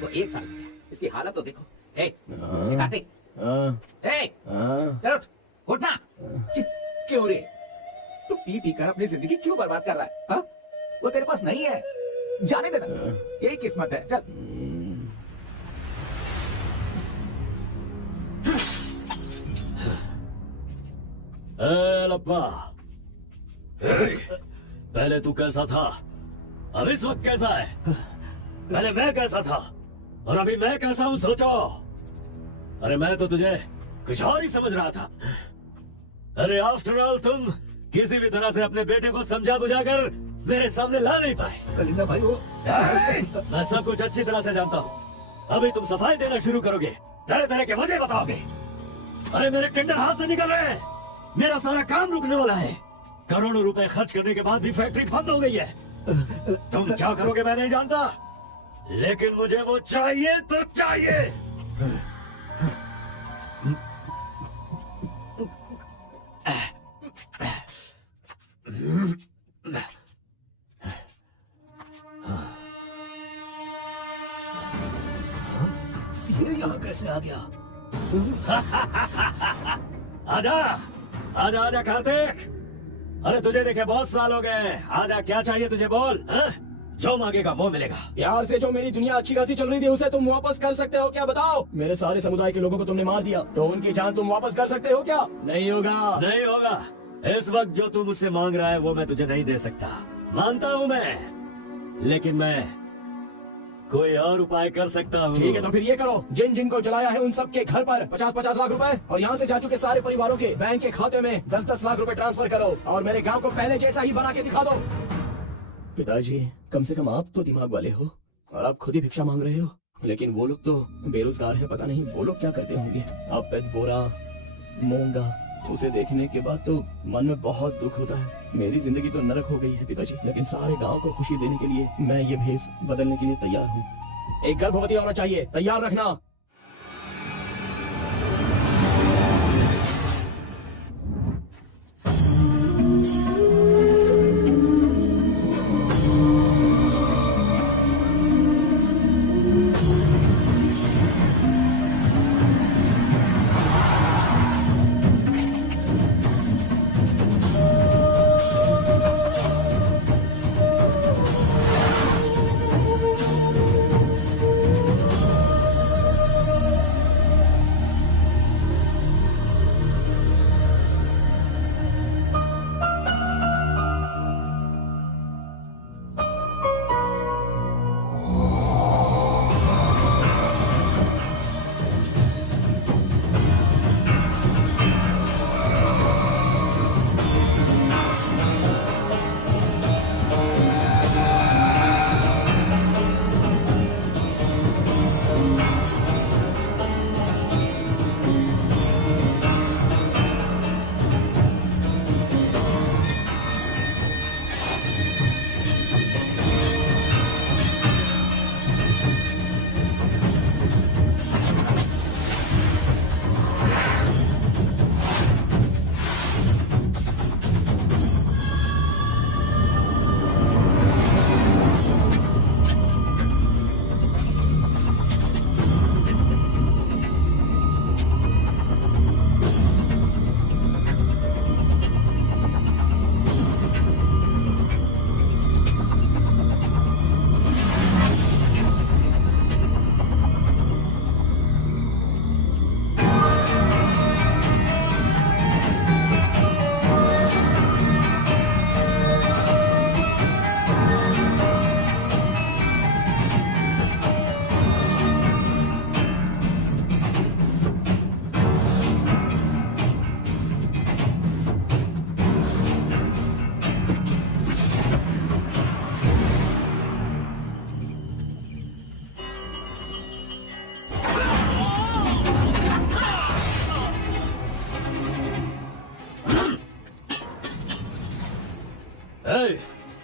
को 1 साल हो गया। इसकी हालत तो देखो। कार्तिक, चलो उठना। क्यों रे? तू पी कर अपनी जिंदगी क्यों बर्बाद कर रहा है? हा? वो तेरे पास नहीं है, जाने देना। यही किस्मत है। चल। लप्पा, पहले तू कैसा था, अब इस वक्त कैसा है? पहले मैं कैसा था और अभी मैं कैसा हूँ, सोचो। अरे मैं तो तुझे कुछ और ही समझ रहा था। अरे आफ्टर ऑल तुम किसी भी तरह से अपने बेटे को समझा बुझाकर मेरे सामने ला नहीं पाए। कलिंगा भाई, वो मैं सब कुछ अच्छी तरह से जानता हूँ। अभी तुम सफाई देना शुरू करोगे, तरह तरह के वजह बताओगे। अरे मेरे टेंडर हाथ से निकल रहे हैं, मेरा सारा काम रुकने वाला है। करोड़ों रुपए खर्च करने के बाद भी फैक्ट्री बंद हो गई है। तुम क्या करोगे मैं नहीं जानता, लेकिन मुझे वो चाहिए तो चाहिए। ये यहाँ कैसे आ गया? आजा आजा आजा कार्तिक। अरे तुझे देखे बहुत साल हो गए। आजा, क्या चाहिए तुझे, बोल। जो मांगेगा वो मिलेगा। प्यार से जो मेरी दुनिया अच्छी खासी चल रही थी उसे तुम वापस कर सकते हो क्या, बताओ? मेरे सारे समुदाय के लोगों को तुमने मार दिया, तो उनकी जान तुम वापस कर सकते हो क्या? नहीं होगा। नहीं होगा। इस वक्त जो तू मुझसे मांग रहा है वो मैं तुझे नहीं दे सकता। मानता हूँ मैं, लेकिन मैं कोई और उपाय कर सकता हूँ। ठीक है, तो फिर ये करो, जिन जिन को जलाया है उन सब के घर पर 50-50 लाख रुपए और यहाँ से जा चुके सारे परिवारों के बैंक के खाते में 10-10 लाख रुपए ट्रांसफर करो और मेरे गांव को पहले जैसा ही बना के दिखा दो। पिताजी, कम से कम आप तो दिमाग वाले हो और आप खुद ही भिक्षा मांग रहे हो, लेकिन वो लोग तो बेरोजगार है। पता नहीं वो लोग क्या करते होंगे। अब पेदवोरा मूंगा, उसे देखने के बाद तो मन में बहुत दुख होता है। मेरी जिंदगी तो नरक हो गई है पिताजी, लेकिन सारे गांव को खुशी देने के लिए मैं ये भेष बदलने के लिए तैयार हूँ। एक गर्भवती औरत चाहिए, तैयार रखना।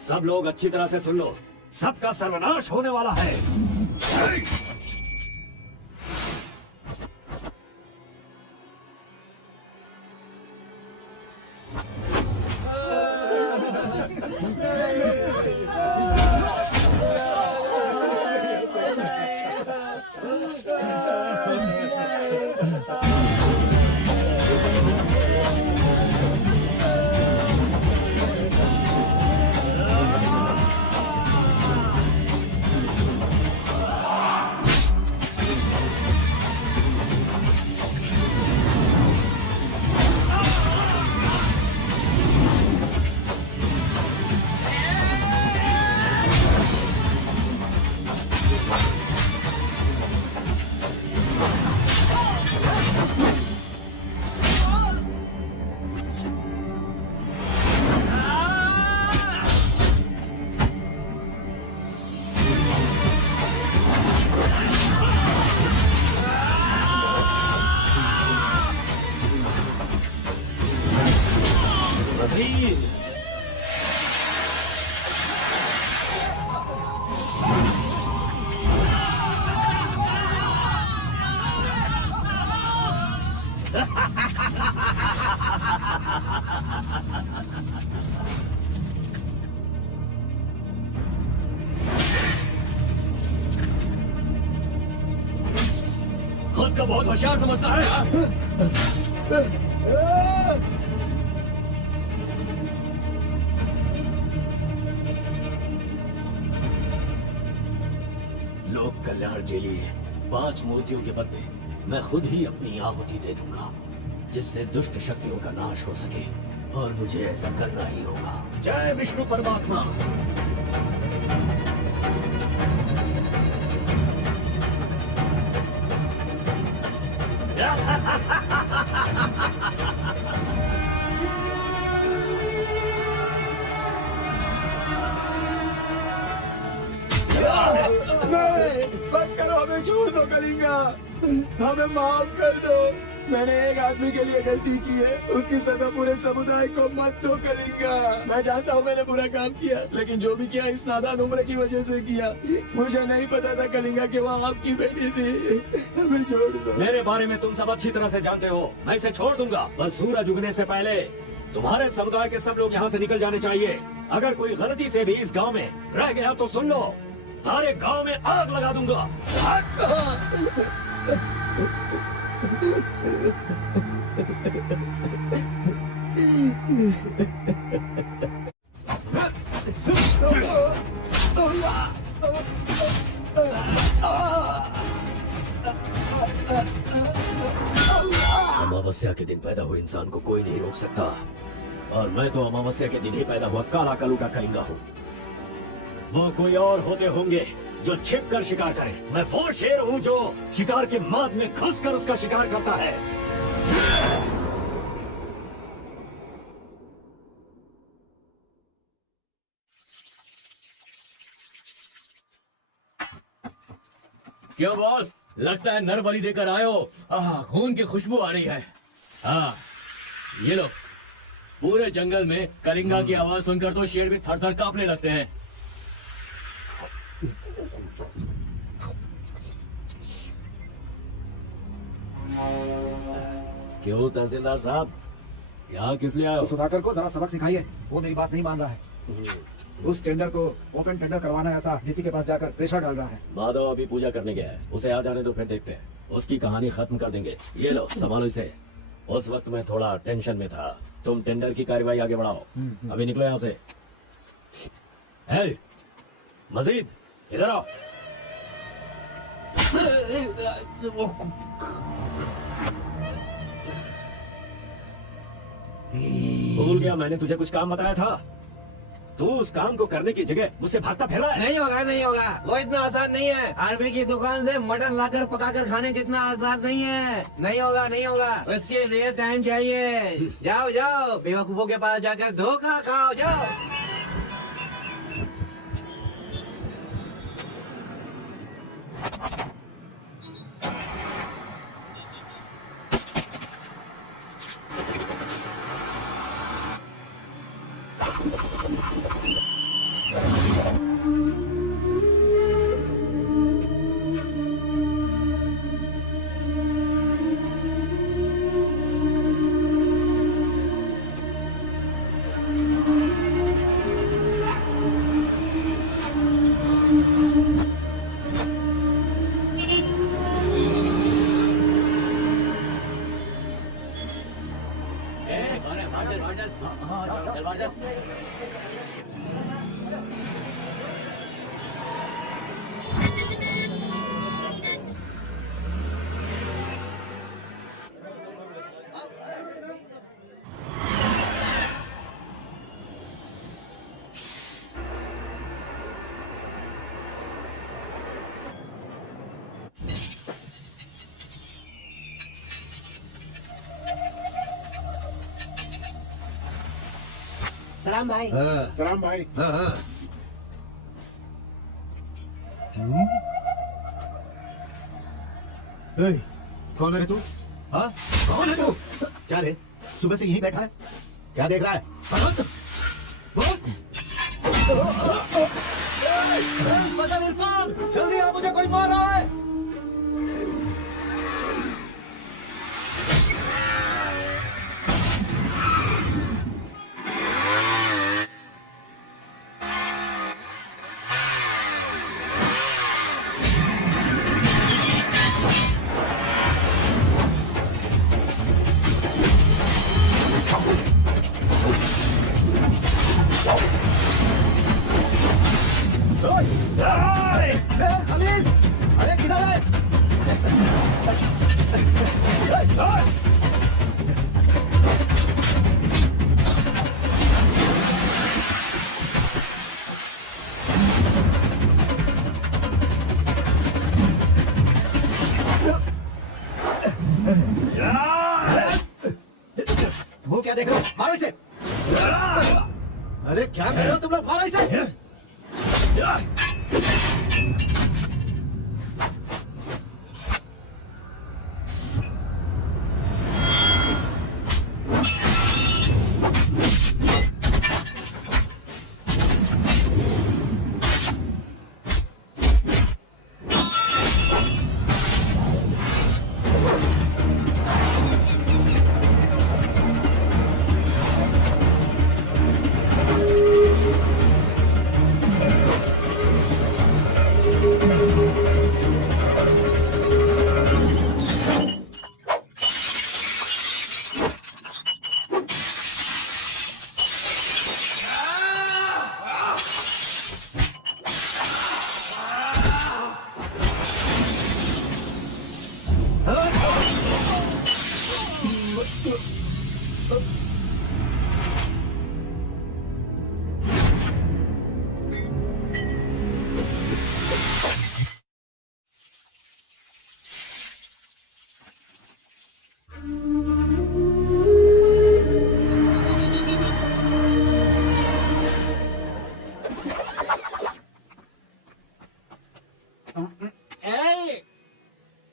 सब लोग अच्छी तरह से सुन लो, सबका सर्वनाश होने वाला है। खुद को बहुत होशियार समझता है हाँ? लोक कल्याण के लिए 5 मूर्तियों के बदले मैं खुद ही अपनी आहुति दे दूंगा, जिससे दुष्ट शक्तियों का नाश हो सके, और मुझे ऐसा करना ही होगा। जय विष्णु परमात्मा। नहीं, बस करो, हमें छोड़ दो कलिंगा, हमें माफ कर दो। मैंने एक आदमी के लिए गलती की है, उसकी सजा पूरे समुदाय को मत दो कलिंगा। मैं जानता हूँ मैंने बुरा काम किया, लेकिन जो भी किया इस नादान उम्र की वजह से किया। मुझे नहीं पता था कलिंगा कि वहाँ आपकी बेटी थी। हमें छोड़ दो। मेरे बारे में तुम सब अच्छी तरह से जानते हो, मैं इसे छोड़ दूंगा, पर सूरज उगने से पहले तुम्हारे समुदाय के सब लोग यहाँ से निकल जाने चाहिए। अगर कोई गलती से भी इस गांव में रह गया तो सुन लो, सारे गांव में आग लगा दूंगा। अमावस्या के दिन पैदा हुए इंसान को कोई नहीं रोक सकता, और मैं तो अमावस्या के दिन ही पैदा हुआ काला कलूटा कलिंगा हूँ। वो कोई और होते होंगे जो छिप कर शिकार करे, मैं वो शेर हूँ जो शिकार के माद में घुसकर उसका शिकार करता है। क्यों बॉस, लगता है नर बलि देकर आए हो। खून की खुशबू आ रही है। हाँ, ये लो। पूरे जंगल में कलिंगा की आवाज सुनकर तो शेर भी थर थर कांपने लगते हैं। क्यों तहसीलदार साहब, यहाँ किस लिए आए हो? सुधाकर को जरा सबक सिखाइए, वो मेरी बात नहीं मान रहा है। उस टेंडर को ओपन टेंडर करवाना है, ऐसा डीसी के पास जाकर प्रेशर डाल रहा है। माधव अभी पूजा करने गया है, उसे आ जाने दो, फिर देखते हैं। उसकी कहानी खत्म कर देंगे। ये लो, संभालो इसे। उस वक्त मैं थोड़ा टेंशन में था। तुम टेंडर की कार्यवाही आगे बढ़ाओ। अभी निकलो यहाँ से। है मजीद, इधर आओ। भूल गया मैंने तुझे कुछ काम बताया था। तू उस काम को करने की जगह मुझसे भागता फिर रहा है। नहीं होगा, नहीं होगा, वो इतना आसान नहीं है। आरबी की दुकान से मटन लाकर पकाकर खाने जितना आसान नहीं है। नहीं होगा, नहीं होगा, उसके लिए टाइम चाहिए। जाओ जाओ, बेवकूफों के पास जाकर धोखा खाओ, जाओ। सलाम भाई। सलाम भाई। कौन है रे तू? हाँ, कौन है तू? क्या रे, सुबह से यहीं बैठा है, क्या देख रहा है? इरफान, जल्दी आ, मुझे कोई मार रहा है। खलील, अरे किधर है? वो क्या देख रहे हो? मारो इसे। अरे क्या कर रहे हो तुम लोग? मारो इसे।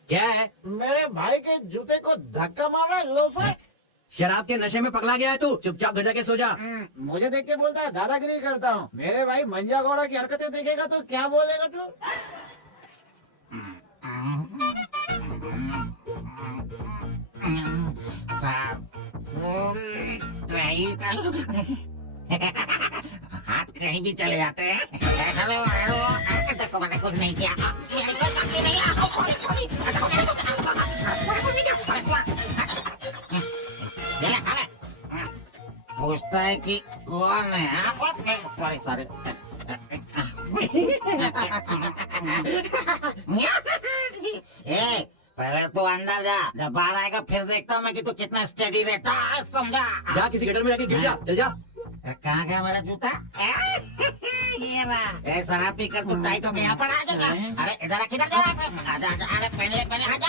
क्या है? मेरे भाई के जूते को धक्का मार रहा है लोफर। शराब के नशे में पगला गया है तू। चुपचाप घर जाके सो जा। मुझे देख के बोलता है दादागिरी करता हूँ। मेरे भाई मंजा घोड़ा की हरकतें देखेगा तो क्या बोलेगा तू? हाथ कहीं भी चले जाते हैं। हेलो हेलो, देखो मैंने कुछ नहीं किया। मेरी कोई गलती नहीं है। पूछता है कि कौन है? Sorry sorry. पहले तो अंदर जा, जब बाहर आएगा फिर देखता हूँ मैं कि तू कितना स्टडी रहता है। समझा? जा किसी गटर में जाके गिर जा। चल जा। कहाँ गया मेरा जूता? ये रहा। शराब पी कर तू टाइट हो गया। यहाँ पर आ जाएगा। अरे इधर किधर जा रहा है? आजा आजा। अरे पहले पहले आजा।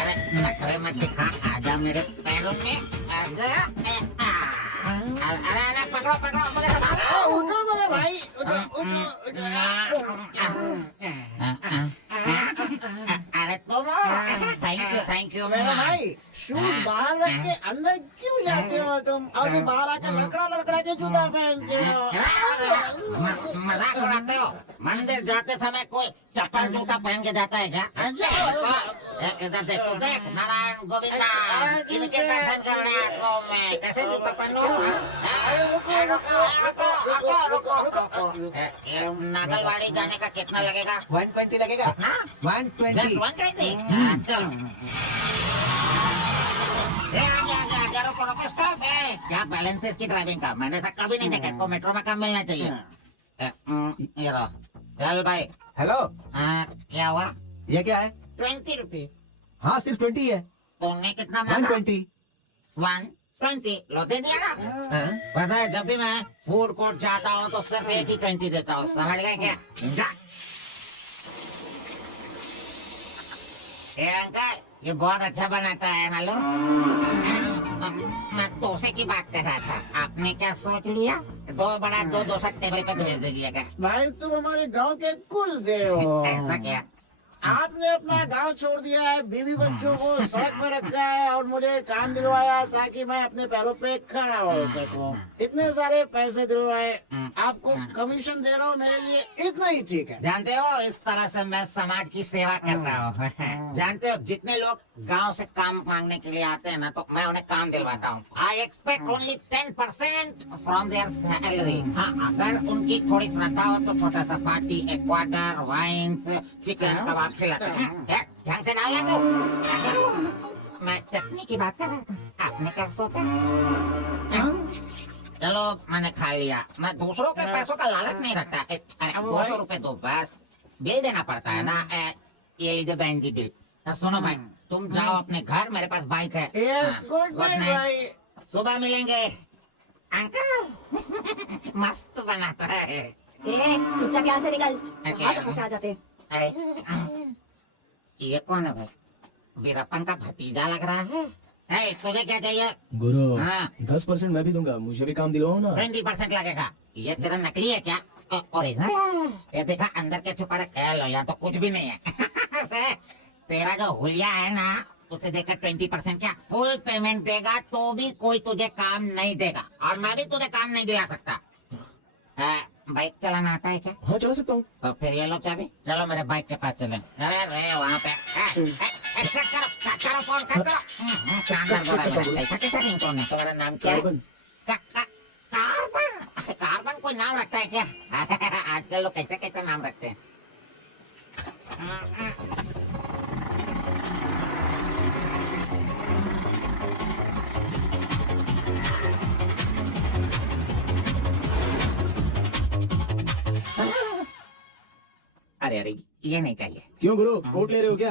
अरे नखरे मत दिखा। आजा मेरे पैरों में। आजा। अरे अरे पकड़ो पकड़ो मुझे संभालो। उठो मेरे भाई, उठो अरे तुम थैंक यू मेरे भाई। शूज बाहर रख के अंदर क्यों जाते हो तुम? और तुम बाहर आके लड़खड़ा लड़खड़ा के जूता पहनते हो। मजाक उड़ाते हो? मंदिर जाते समय कोई चप्पल जूता पहन के जाता है क्या? इधर देख तू देख, नारायण गोविंदा इनके दर्शन करने आता हूँ मैं। कैसे जूता पहनो? नागलवाड़ी जाने का कितना लगेगा? 120 लगेगा। 120। 120। चलो रोको स्टॉप। क्या बैलेंस है इसकी ड्राइविंग का? मैंने ऐसा कभी नहीं देखा। इसको मेट्रो में काम मिलना चाहिए। ये लो। चल भाई। हेलो, क्या हुआ? ये क्या है? 20 रुपये। हाँ सिर्फ 20 है। तुमने कितना मांगा? 120। 120 लो दे दिया ना। पता है जब भी मैं फूड कोर्ट जाता हूँ तो सिर्फ एक ही 20 देता हूँ। समझ गए क्या? जा। अंकल ये बहुत अच्छा बनाता है मालूम। मैं डोसे की बात कर रहा था। आपने क्या सोच लिया? दो बड़ा दो डोसा टेबल पे भेज दीजिए क्या? भाई तुम हमारे गांव के कुल देव हो। ऐसा क्या? आपने अपना गांव छोड़ दिया है, बीवी बच्चों को सड़क पर रखा है और मुझे काम दिलवाया ताकि मैं अपने पैरों पे खड़ा हो सकूं। इतने सारे पैसे दिलवाए, आपको कमीशन दे रहा हूँ। मेरे लिए इतना ही ठीक है। जानते हो इस तरह से मैं समाज की सेवा कर रहा हूँ। जानते हो जितने लोग गांव से काम मांगने के लिए आते हैं ना तो मैं उन्हें काम दिलवाता हूँ। I expect only 10% from there salary. हाँ अगर उनकी थोड़ी श्रद्धा हो तो छोटा सा पार्टी, एक क्वार्टर, वाइन्स, चिकन कबाब खिलाते हैं। ढंग से डालना तू। मैं चटनी की बात कर रहा था। आपने क्या सोचा? चलो मैंने खा लिया। मैं दूसरों के पैसों का लालच नहीं रखता। अरे 200 रुपए दो बस, बिल देना पड़ता है ना। ये लीजिए बहन जी बिल। सुनो भाई, तुम जाओ अपने घर, मेरे पास बाइक है। यस, गुड नाइट भाई। सुबह मिलेंगे। अंकल मस्त बनाता है। चुपचाप यहाँ से निकल। Okay. और कहाँ से आ जाते हैं? अरे ये कौन है भाई? वीरप्पन का भतीजा लग रहा है। हे, तुझे क्या चाहिए? गुरु हाँ। 10% मैं भी दूंगा, मुझे भी काम दिलवाओ ना। 20% लगेगा। ये तेरा नकली है क्या? ओरिजिनल? ये देखा अंदर के छुपा रखा है, यहाँ तो कुछ भी नहीं है। तेरा जो हुलिया है ना, उसे देखकर 20% क्या फुल पेमेंट देगा तो भी कोई तुझे काम नहीं देगा, और मैं भी तुझे काम नहीं दिला सकता। बाइक चलाना आता है क्या? हाँ चला सकता हूँ। तो फिर ये लो चाबी, चलो मेरे बाइक के पास चले। अरे वहाँ पे कट करो फोन, कट करो। शानदार बोला मेरा। ऐसा कैसा रिंगटोन है? तुम्हारा नाम क्या है? कार्बन। कार्बन? कार्बन कोई नाम रखता है क्या? आजकल लोग कैसे कैसे नाम रखते हैं। अरे अरे ये नहीं चाहिए। क्यों गुरु, कोट ले रहे हो क्या?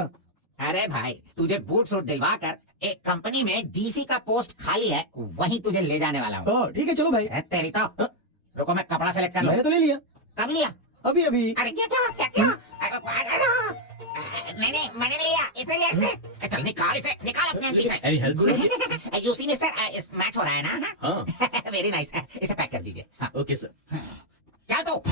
अरे भाई, तुझे बूट सूट दिलवा कर एक कंपनी में डीसी का पोस्ट खाली है, वहीं तुझे ले जाने वाला हूँ। ठीक है चलो भाई। तेरी तो रुको, मैं कपड़ा सेलेक्ट कर लूँ। मैंने तो ले लिया, कब लिया? अभी अभी। अरे क्या क्या क्या क्या? मैंने नहीं लिया, इसे लिया इसने। चल निकाल इसे, निकाल अपने एमपी से। Any help? You see mister, match हो रहा है ना? हाँ। Very nice. इसे पैक कर दीजिए। हाँ। Okay sir. चल तू।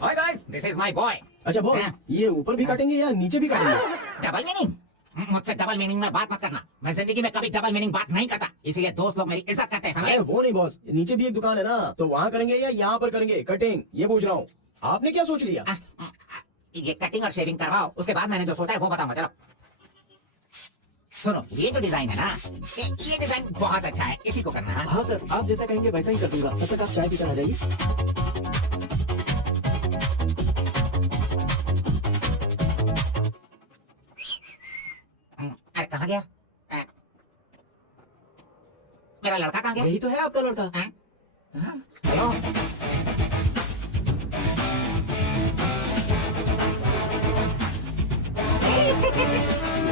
Hi guys, this is my boy. अच्छा बॉस, हाँ। ये ऊपर भी काटेंगे या नीचे भी काटेंगे? Double meaning? मुझसे डबल मीनिंग में बात मत करना। मैं जिंदगी में कभी डबल मीनिंग बात नहीं करता, इसीलिए दोस्त लोग मेरी इज्जत करते हैं, अरे समझे? वो नहीं बॉस, नीचे भी एक दुकान है ना, तो वहाँ करेंगे या यहाँ पर करेंगे कटिंग, ये पूछ रहा हूँ। आपने क्या सोच लिया? ये कटिंग और शेविंग करवाओ, उसके बाद मैंने जो सोचा है वो बताऊंगा। चलो सुनो, ये जो डिजाइन है ना, ये डिजाइन बहुत अच्छा है, इसी को करना है। हाँ सर, आप जैसा कहेंगे वैसा ही कर दूंगा। तब तक आप चाय पीकर आ जाइए। अरे कहाँ गया? मेरा लड़का कहाँ गया? यही तो है आपका लड़का। हेलो?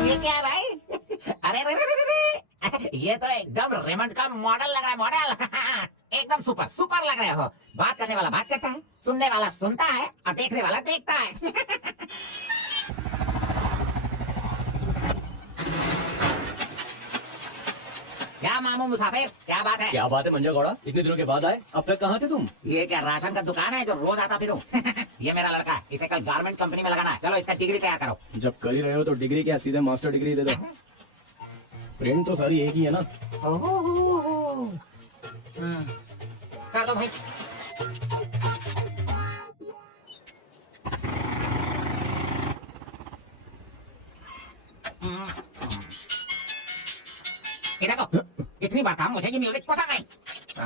ये क्या है भाई? अरे रे रे रे रे, ये तो एकदम रेमंड का मॉडल लग रहा है, मॉडल। एकदम सुपर सुपर लग रहे हो। बात करने वाला बात करता है, सुनने वाला सुनता है, और देखने वाला देखता है। क्या मामू मुसाफिर, क्या बात है? क्या बात है मंजा गौड़ा, इतने दिनों के बाद आए? अब तक कहाँ थे तुम? ये क्या राशन का दुकान है जो रोज आता फिरूं? ये मेरा लड़का है, इसे कल गारमेंट कंपनी में लगाना है। चलो इसका डिग्री तैयार करो। जब कर ही रहे हो तो डिग्री क्या, सीधे मास्टर डिग्री दे दो। प्रिंट तो सारी एक ही है ना। कर दो भाई। ये देखो, इतनी बार कहा मुझे ये म्यूजिक पसंद नहीं,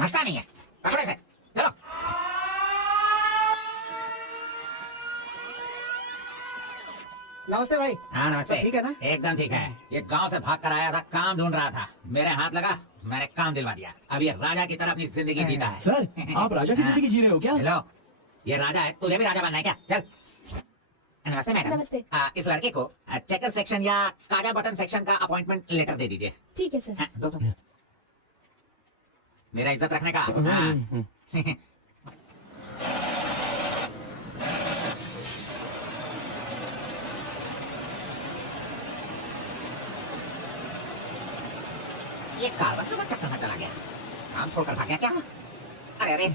हंसता नहीं है। पकड़ो इसे, चलो। नमस्ते भाई। हाँ नमस्ते। सब ठीक है ना? एकदम ठीक है। ये गांव से भाग कर आया था, काम ढूंढ रहा था, मेरे हाथ लगा, मैंने काम दिलवा दिया। अब ये राजा की तरह अपनी जिंदगी जीता है। सर, आप राजा की जिंदगी जी रहे हो क्या? हेलो, ये राजा है, तुझे भी राजा बनना है क्या? चल। नमस्ते मैडम। नमस्ते। इस लड़के को चेकर सेक्शन या काजा बटन सेक्शन का अपॉइंटमेंट लेटर दे दीजिए। ठीक है सर। हाँ, दो तो। मेरा इज्जत रखने का। हाँ। ये कार्बन का चक्कर में चला गया, काम छोड़कर भाग गया क्या? अरे अरे,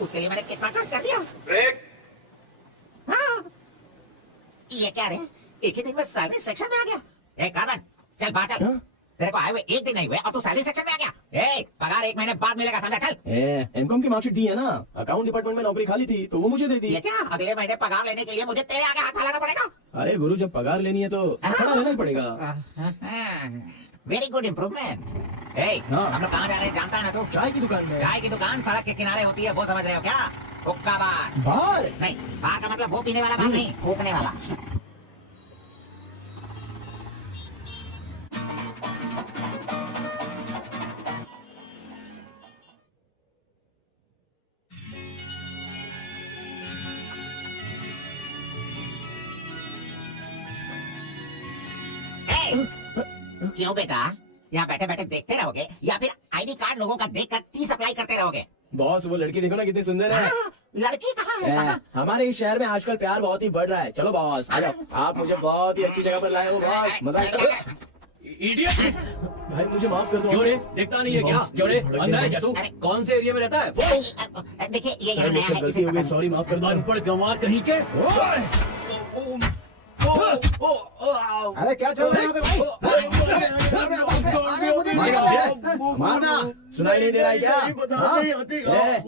उसके लिए मैंने कितना खर्च कर दिया। हाँ। ये क्या रे, एक ही दिन में सर्विस सेक्शन में आ गया। ए कार्बन, चल बाहर चल। हाँ? तेरे को आए हुए एक दिन नहीं हुए और तू सर्विस सेक्शन में आ गया। ए, पगार 1 महीने बाद मिलेगा, समझा? चल। एमकॉम की मार्कशीट दी है ना, अकाउंट डिपार्टमेंट में नौकरी खाली थी तो वो मुझे दे दी। ये क्या, अगले महीने पगार लेने के लिए मुझे तेरे आगे हाथ फैलाना पड़ेगा? अरे गुरु, जब पगार लेनी है तो खड़ा रहना ही पड़ेगा। Very good improvement. हाँ। हम लोग कहाँ जा रहे हैं जानता है ना तू? चाय की दुकान में। चाय की दुकान सड़क के किनारे होती है, वो समझ रहे हो क्या? हुक्का बार। बाहर? नहीं, बार का मतलब वो पीने वाला बार नहीं, फूकने वाला। क्यों बेटा, यहाँ बैठे बैठे देखते रहोगे या फिर आईडी कार्ड लोगों का देखकर टी सप्लाई करते रहोगे? बॉस वो लड़की देखो ना कितनी सुंदर है। लड़की कहाँ है? हमारे इस शहर में आजकल प्यार बहुत ही बढ़ रहा है। चलो बॉस आ जाओ, आप मुझे बहुत ही अच्छी जगह पर लाए हो बॉस, मजा आएगा। इडियट! भाई मुझे माफ कर दो। क्यों रे, देखता नहीं है क्या? बॉस, क्यों रे, भड़क अंधा है गया क्या तू? अरे। कौन से एरिया में रहता है? देखिए ये सर यहाँ मुझसे नया है, गलती इसे हो गई, पता सॉरी माफ कर दो। अनपढ़ गंवार कहीं के? अरे क्या चल रहा है यहाँ पे भाई? मारना सुनाई नहीं दे रहा है क्या? हाँ?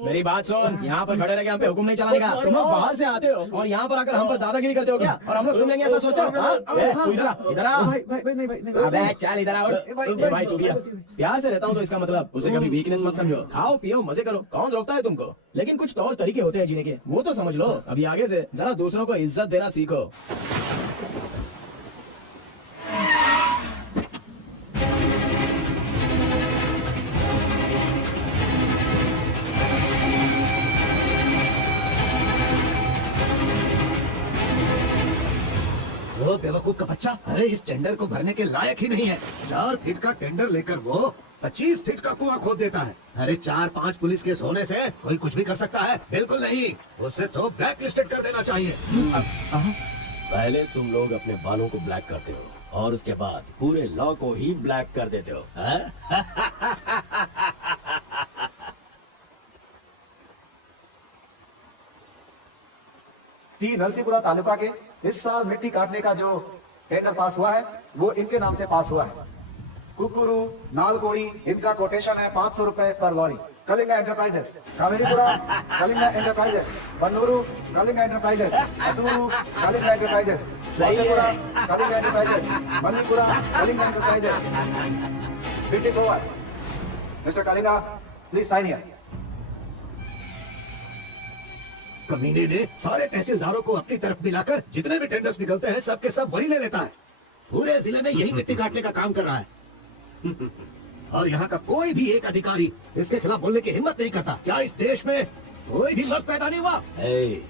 मेरी बात सुन, यहाँ पर खड़े रह के हम पे हुक्म नहीं चलाने का। तुम लोग बाहर से आते हो और यहाँ पर आकर हम पर दादागिरी करते हो क्या? और हम लोग सुन लेंगे ऐसा सोचते हो? हाँ? तू इधर आ, इधर आ। भाई भाई भाई नहीं भाई नहीं अबे चल इधर आओ। भाई तू भी आ। प्यार से रहता हूँ तो इसका मतलब उसे कभी वीकनेस मत समझो। खाओ पियो मजे करो, कौन रोकता है तुमको? लेकिन कुछ तौर तरीके होते हैं जीने के, वो तो समझ लो। अभी आगे से जरा दूसरों को इज्जत देना सीखो। वो बेवकूफ का बच्चा, अरे इस टेंडर को भरने के लायक ही नहीं है। 4 फीट का टेंडर लेकर वो 25 फीट का कुआं खोद देता है। अरे 4-5 पुलिस केस होने से कोई कुछ भी कर सकता है? बिल्कुल नहीं, उसे तो ब्लैक लिस्टेड कर देना चाहिए। पहले तुम लोग अपने बालों को ब्लैक करते हो और उसके बाद पूरे लॉ को ही ब्लैक कर देते हो, हाँ? टी नरसीपुरा तालुका के इस साल मिट्टी काटने का जो टेंडर पास हुआ है वो इनके नाम से पास हुआ है। कुकुरू, नालकोड़ी, इनका कोटेशन है 500 रुपए पर lorry. Kalinga enterprises, Kaveripura Kalinga enterprises, Bannuru Kalinga enterprises, Aturu Kalinga enterprises, Sausepura Kalinga enterprises, Manipura Kalinga enterprises. It is over. Mister Kalinga, please sign here. कमीने ने सारे तहसीलदारों को अपनी तरफ मिलाकर जितने भी टेंडर्स निकलते हैं सबके सब वही ले लेता है। पूरे जिले में यही मिट्टी काटने का काम कर रहा है। और यहाँ का कोई भी एक अधिकारी इसके खिलाफ बोलने की हिम्मत नहीं करता। क्या इस देश में कोई भी मर्द पैदा नहीं हुआ? ए,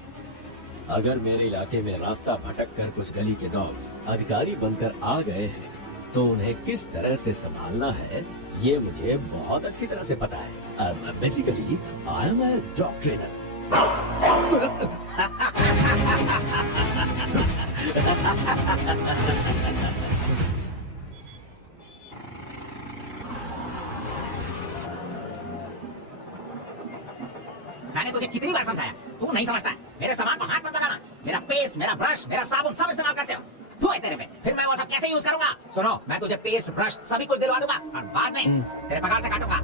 अगर मेरे इलाके में रास्ता भटक कर कुछ गली के डॉग्स अधिकारी बनकर आ गए हैं तो उन्हें किस तरह से संभालना है ये मुझे बहुत अच्छी तरह से पता है। Basically I am a dog trainer. मैंने तुझे कितनी बार समझाया, तू नहीं समझता। मेरे सामान को हाथ मत लगाना। मेरा पेस्ट, मेरा ब्रश, मेरा साबुन सब इस्तेमाल करते हो। धुए तेरे पे, फिर मैं वो सब कैसे यूज करूंगा? सुनो, मैं तुझे पेस्ट, ब्रश सभी कुछ दिलवा दूंगा और बाद में तेरे पगार से काटूंगा।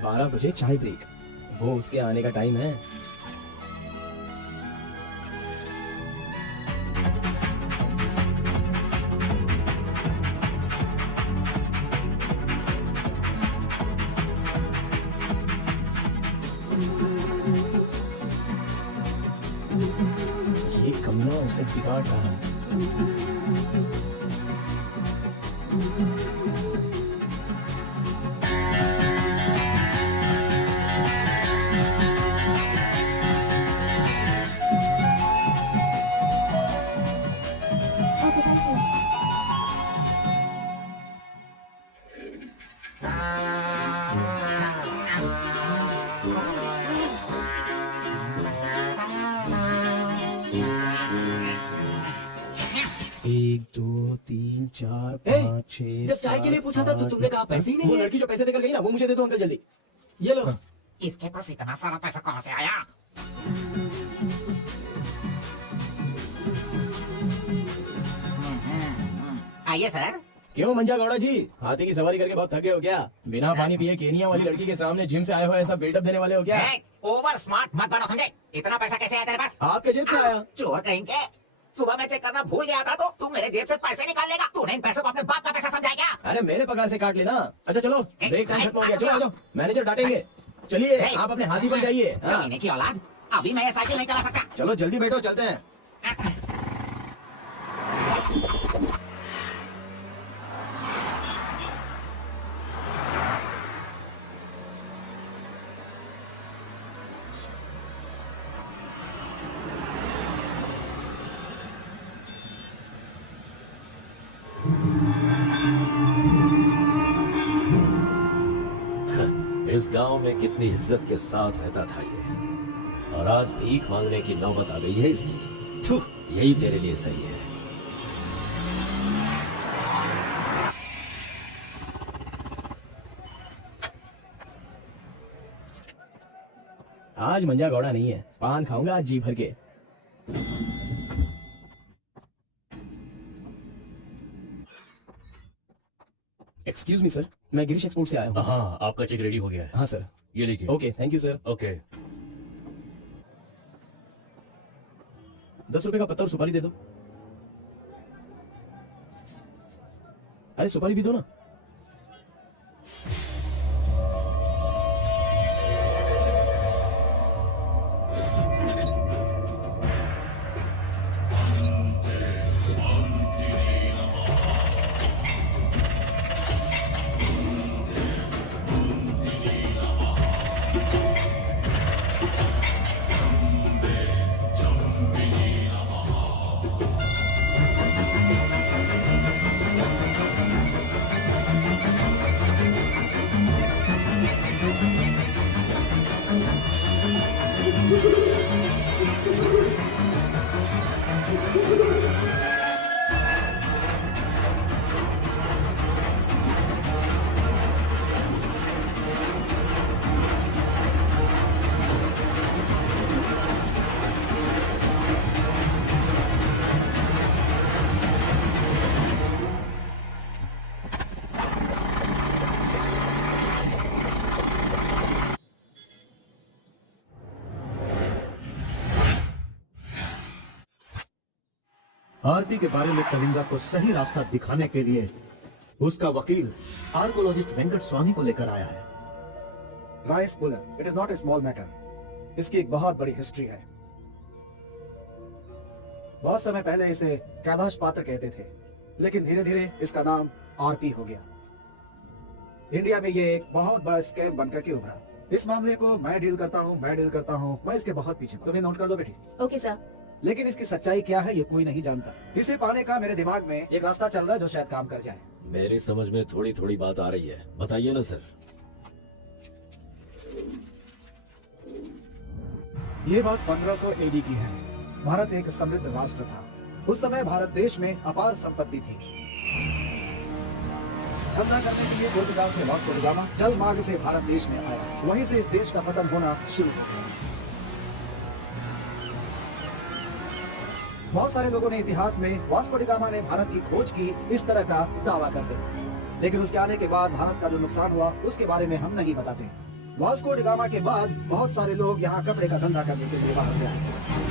बारह बजे चाय ब्रेक, वो उसके आने का टाइम है। ये कमीना उसे बिगाड़ रहा है। के लिए पूछा था तो तुमने कहा पैसे ही वो नहीं है। लड़की जो पैसे देकर गई ना, वो मुझे दे दो अंकल जल्दी। ये लो। इसके पास इतना सारा पैसा कहाँ से आया? आइए सर। क्यों मंजा गौड़ा जी, हाथी की सवारी करके बहुत थके हो क्या? बिना पानी पिए केनिया वाली लड़की के सामने जिम से आए हो, ऐसा बिल्डअप देने वाले हो क्या? ओवर स्मार्ट मत बनो, समझे? इतना पैसा कैसे आया तेरे पास? आपके जेब से आया। चोर कहेंगे। सुबह मैं चेक करना भूल गया था तो तुम मेरे जेब से पैसे निकाल लेगा। तूने इन पैसों को अपने बाप का पैसा समझा क्या? अरे मेरे पगार से काट लेना। अच्छा चलो, ब्रेक टाइम खत्म हो गया, चलो आ जाओ, मैनेजर डांटेंगे। चलिए आप अपने हाथी पर जाइए। हाँ। कमीने की औलाद, अभी मैं ये साइकिल नहीं चला सकता। चलो जल्दी बैठो, चलते हैं। इस गांव में कितनी इज्जत के साथ रहता था ये, और आज भीख मांगने की नौबत आ गई है इसकी। थू, यही तेरे लिए सही है। आज मंजा गौड़ा नहीं है, पान खाऊंगा आज जी भर के। एक्सक्यूज मी सर, मैं गिरीश एक्सपोर्ट से आया हूँ। हाँ, आपका चेक रेडी हो गया है। हाँ सर। ये लीजिए। Okay, thank you sir. Okay. 10 रुपए का पत्ता और सुपारी दे दो। अरे सुपारी भी दो ना। आरपी के बारे में कलिंगा को सही रास्ता दिखाने के लिए उसका वकील आर्कोलॉजिस्ट वेंकट स्वामी को लेकर आया है। Rice puller, it is not a small matter. इसकी एक बहुत बड़ी हिस्ट्री है। बहुत समय पहले इसे कैलाश पात्र कहते थे, लेकिन धीरे धीरे इसका नाम आरपी हो गया। इंडिया में ये एक बहुत बड़ा स्कैम बनकर के उभरा। इस मामले को मैं डील करता हूँ, मैं इसके बहुत पीछे। तुम्हें नोट कर दो बेटी। Okay sir. लेकिन इसकी सच्चाई क्या है ये कोई नहीं जानता। इसे पाने का मेरे दिमाग में एक रास्ता चल रहा है जो शायद काम कर जाए। मेरी समझ में थोड़ी थोड़ी बात आ रही है, बताइए ना सर। ये बात 1500 AD की है। भारत एक समृद्ध राष्ट्र था। उस समय भारत देश में अपार संपत्ति थी। धंधा करने के लिए पोर्तुगाल से वास्को डी गामा जल मार्ग से भारत देश में आया। वहीं से इस देश का पतन होना शुरू हो गया। बहुत सारे लोगों ने इतिहास में वास्को डी गामा ने भारत की खोज की इस तरह का दावा करते हैं, लेकिन उसके आने के बाद भारत का जो नुकसान हुआ उसके बारे में हम नहीं बताते। वास्को डी गामा के बाद बहुत सारे लोग यहाँ कपड़े का धंधा करने के लिए बाहर से आए,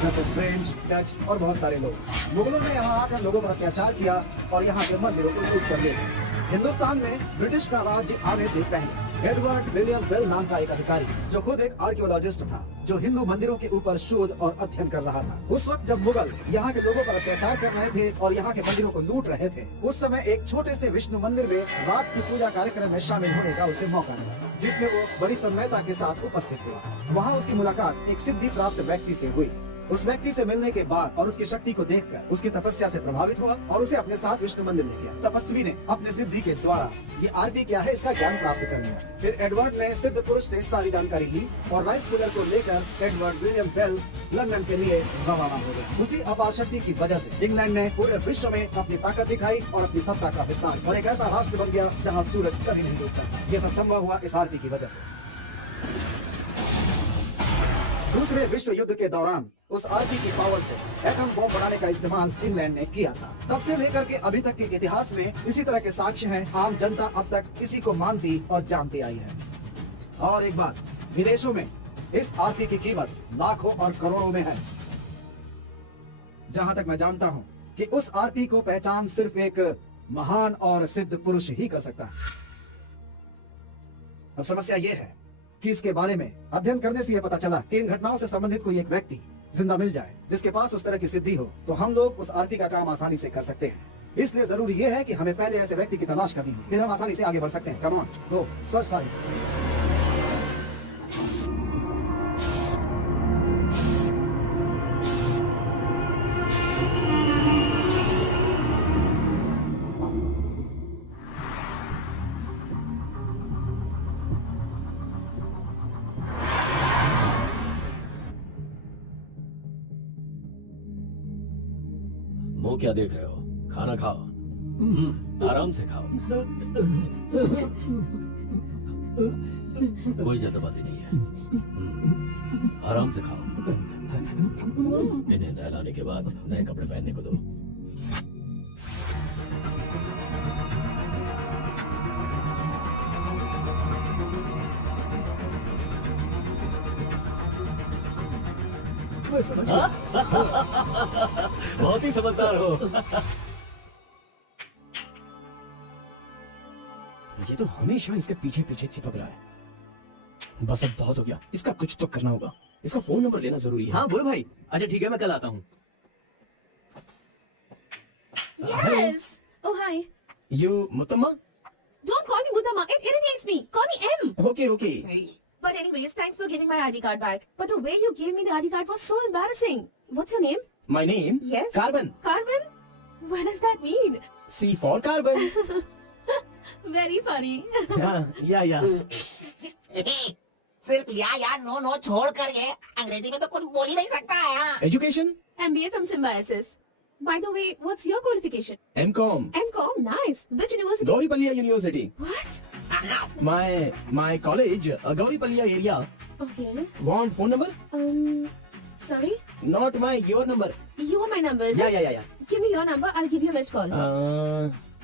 जैसे फ्रेंच, डच और बहुत सारे लोग। मुगलों ने यहाँ आकर लोगों पर अत्याचार किया और यहाँ के मंदिरों को लूट कर ले गए। हिंदुस्तान में ब्रिटिश का राज्य आने से पहले एडवर्ड विलियम बेल नाम का एक अधिकारी, जो खुद एक आर्कियोलॉजिस्ट था, जो हिंदू मंदिरों के ऊपर शोध और अध्ययन कर रहा था। उस वक्त जब मुगल यहाँ के लोगों पर अत्याचार कर रहे थे और यहाँ के मंदिरों को लूट रहे थे, उस समय एक छोटे से विष्णु मंदिर में रात की पूजा कार्यक्रम में शामिल होने का उसे मौका मिला, जिसमें वो बड़ी तन्मयता के साथ उपस्थित हुआ। वहाँ उसकी मुलाकात एक सिद्धि प्राप्त व्यक्ति से हुई। उस व्यक्ति से मिलने के बाद और उसकी शक्ति को देखकर उसकी तपस्या से प्रभावित हुआ और उसे अपने साथ विष्णु मंदिर ले गया। तपस्वी ने अपनी सिद्धि के द्वारा ये आरपी क्या है इसका ज्ञान प्राप्त कर लिया। फिर एडवर्ड ने सिद्ध पुरुष से सारी जानकारी ली और राइस कूलर को लेकर एडवर्ड विलियम बेल लंदन के लिए रवाना हो गए। उसी अपार शक्ति की वजह से इंग्लैंड ने पूरे विश्व में अपनी ताकत दिखाई और अपनी सत्ता का विस्तार और एक ऐसा राष्ट्र बन गया जहाँ सूरज कभी नहीं डूबता। ये सब संभव हुआ इस आरपी की वजह से। दूसरे विश्व युद्ध के दौरान उस आरपी की पावर से एटम बम बनाने का इस्तेमाल इंग्लैंड ने किया था। तब से लेकर के अभी तक के इतिहास में इसी तरह के साक्ष्य हैं। आम जनता अब तक इसी को मानती और जानती आई है। और एक बात, विदेशों में इस आरपी की कीमत लाखों और करोड़ों में है। जहां तक मैं जानता हूं कि उस आरपी को पहचान सिर्फ एक महान और सिद्ध पुरुष ही कर सकता है। अब समस्या यह है कि इसके बारे में अध्ययन करने से यह पता चला कि इन घटनाओं से संबंधित कोई एक व्यक्ति जिंदा मिल जाए जिसके पास उस तरह की सिद्धि हो, तो हम लोग उस आरपी का काम आसानी से कर सकते हैं। इसलिए जरूरी यह है कि हमें पहले ऐसे व्यक्ति की तलाश करनी हो, फिर हम आसानी से आगे बढ़ सकते हैं। Come on, go search for it. मुंह क्या देख रहे हो? खाना खाओ, आराम से खाओ। कोई जल्दबाजी नहीं है। आराम से खाओ। इन्हें नहलाने के बाद नए कपड़े पहनने को दो। बहुत ही समझदार हो। ये तो हमेशा इसके पीछे पीछे चिपक रहा है। बस अब बहुत हो गया, इसका कुछ तो करना होगा। इसका फोन नंबर लेना जरूरी है। हाँ बोल भाई। अच्छा ठीक है, मैं कल आता हूँ। Yes. Oh hi. You Muthamma? Don't call me Mutama. It irritates me. Call me M. Okay okay. But anyways, thanks for giving my ID card back. But the way you gave me the ID card was so embarrassing. What's your name? My name? Yes. Carbon. Carbon? What does that mean? C for carbon. Very funny. या। सिर्फ या no no छोड़ कर ये अंग्रेजी में तो कुछ बोल ही नहीं सकता है। Education? MBA from Symbiosis. By the way, what's your qualification? M.Com. M.Com. Nice. Which university? Gauripalliya University. What? My college, Gauripalliya area. Okay. Want phone number? Sorry? Not your number. You are my number, is it? Yeah. Give me your number. I'll give you a missed call.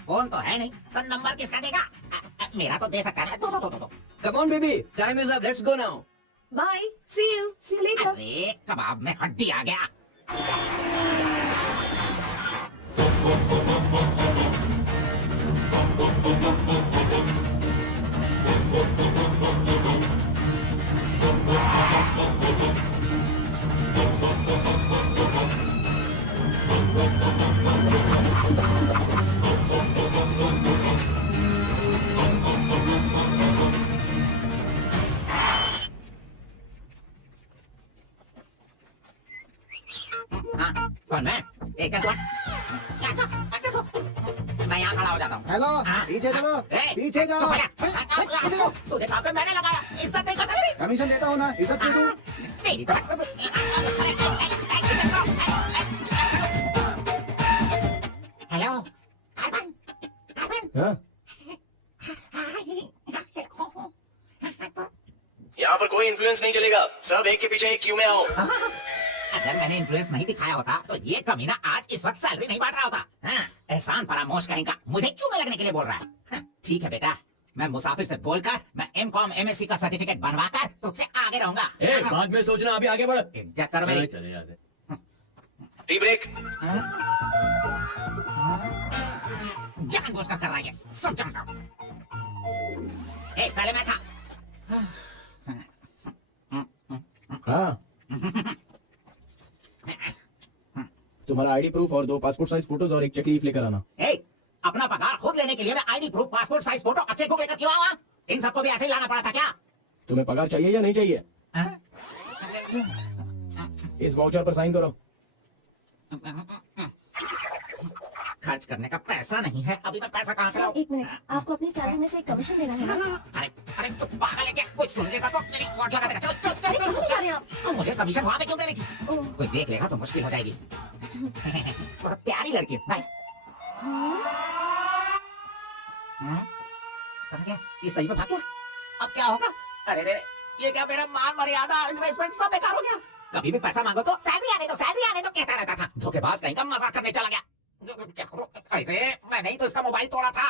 Phone तो है नहीं, तो number किसका देगा? मेरा तो दे सकता है। दो। Come on baby, time is up. Let's go now. Bye. See you. See you later. अरे कबाब में हड्डी आ गया। हाँ, कौन मैं? क्या हुआ? मैं यहाँ खड़ा हो जाता हूँ। हेलो, पीछे चलो, पीछे जाओ। पीछे जाओ। तूने कहाँ पे मैंने लगाया? इज्जत नहीं करता मेरी। कमीशन देता हूँ ना, इज्जत दे दूँ। तेरी तो। हेलो, कार्बन, हाँ? यहाँ पर कोई इन्फ्लुएंस नहीं चलेगा। सब एक के पीछे एक क्यू में आओ। अगर मैंने इन्फ्लुएंस नहीं दिखाया होता तो ये कमीना आज इस वक्त सैलरी नहीं बांट रहा होता। हाँ, एहसान फरामोश कहेगा, मुझे क्यों में लगने के लिए बोल रहा है? हाँ, ठीक है बेटा, मैं मुसाफिर से बोलकर मैं M.Com MSc का सर्टिफिकेट बनवाकर तुझसे आगे रहूंगा। बाद में सोचना, अभी आगे बढ़। इज्जत करो मेरी। चले जाते। Tea break. जानबूझकर कर रहा है, सब जानता हूँ। पहले मैं था। हाँ। तुम्हारा आईडी प्रूफ और 2 पासपोर्ट साइज फोटोज और एक चेक लीफ लेकर आना। अपना पगार खुद लेने के लिए मैं ID proof, passport size photo, cheque book लेकर क्यों आऊंगा? इन सबको भी ऐसे ही लाना पड़ा था क्या? तुम्हें पगार चाहिए या नहीं चाहिए? इस वाउचर पर साइन करो। खर्च करने का पैसा नहीं है, अभी मैं पैसा कहाँ से लाऊं? एक मिनट, आपको अपनी सैलरी में से एक कमीशन देना है ना? अरे अरे तू पागल है क्या? कोई सुनेगा तो मेरी वाट लगा देगा। चल चल चल अरे चल कहाँ जा रहे हैं आप? तो मुझे कमीशन वहाँ पे क्यों देनी थी? ओह, कोई देख लेगा तो मुश्किल हो जाएगी। बहुत प्यारी लड़की है। बाय। कहाँ गया? ये सही में भाग गया? अब क्या होगा? अरे रे, ये क्या मेरा मान मर्यादा इन्वेस्टमेंट सब बेकार हो गया? कभी भी पैसा मांगो तो सैलरी आने दो कहता रहता था। धोखेबाज कहीं का मजाक करने चला गया। क्या करूं? अरे मैंने ही तो इसका मोबाइल तोड़ा था।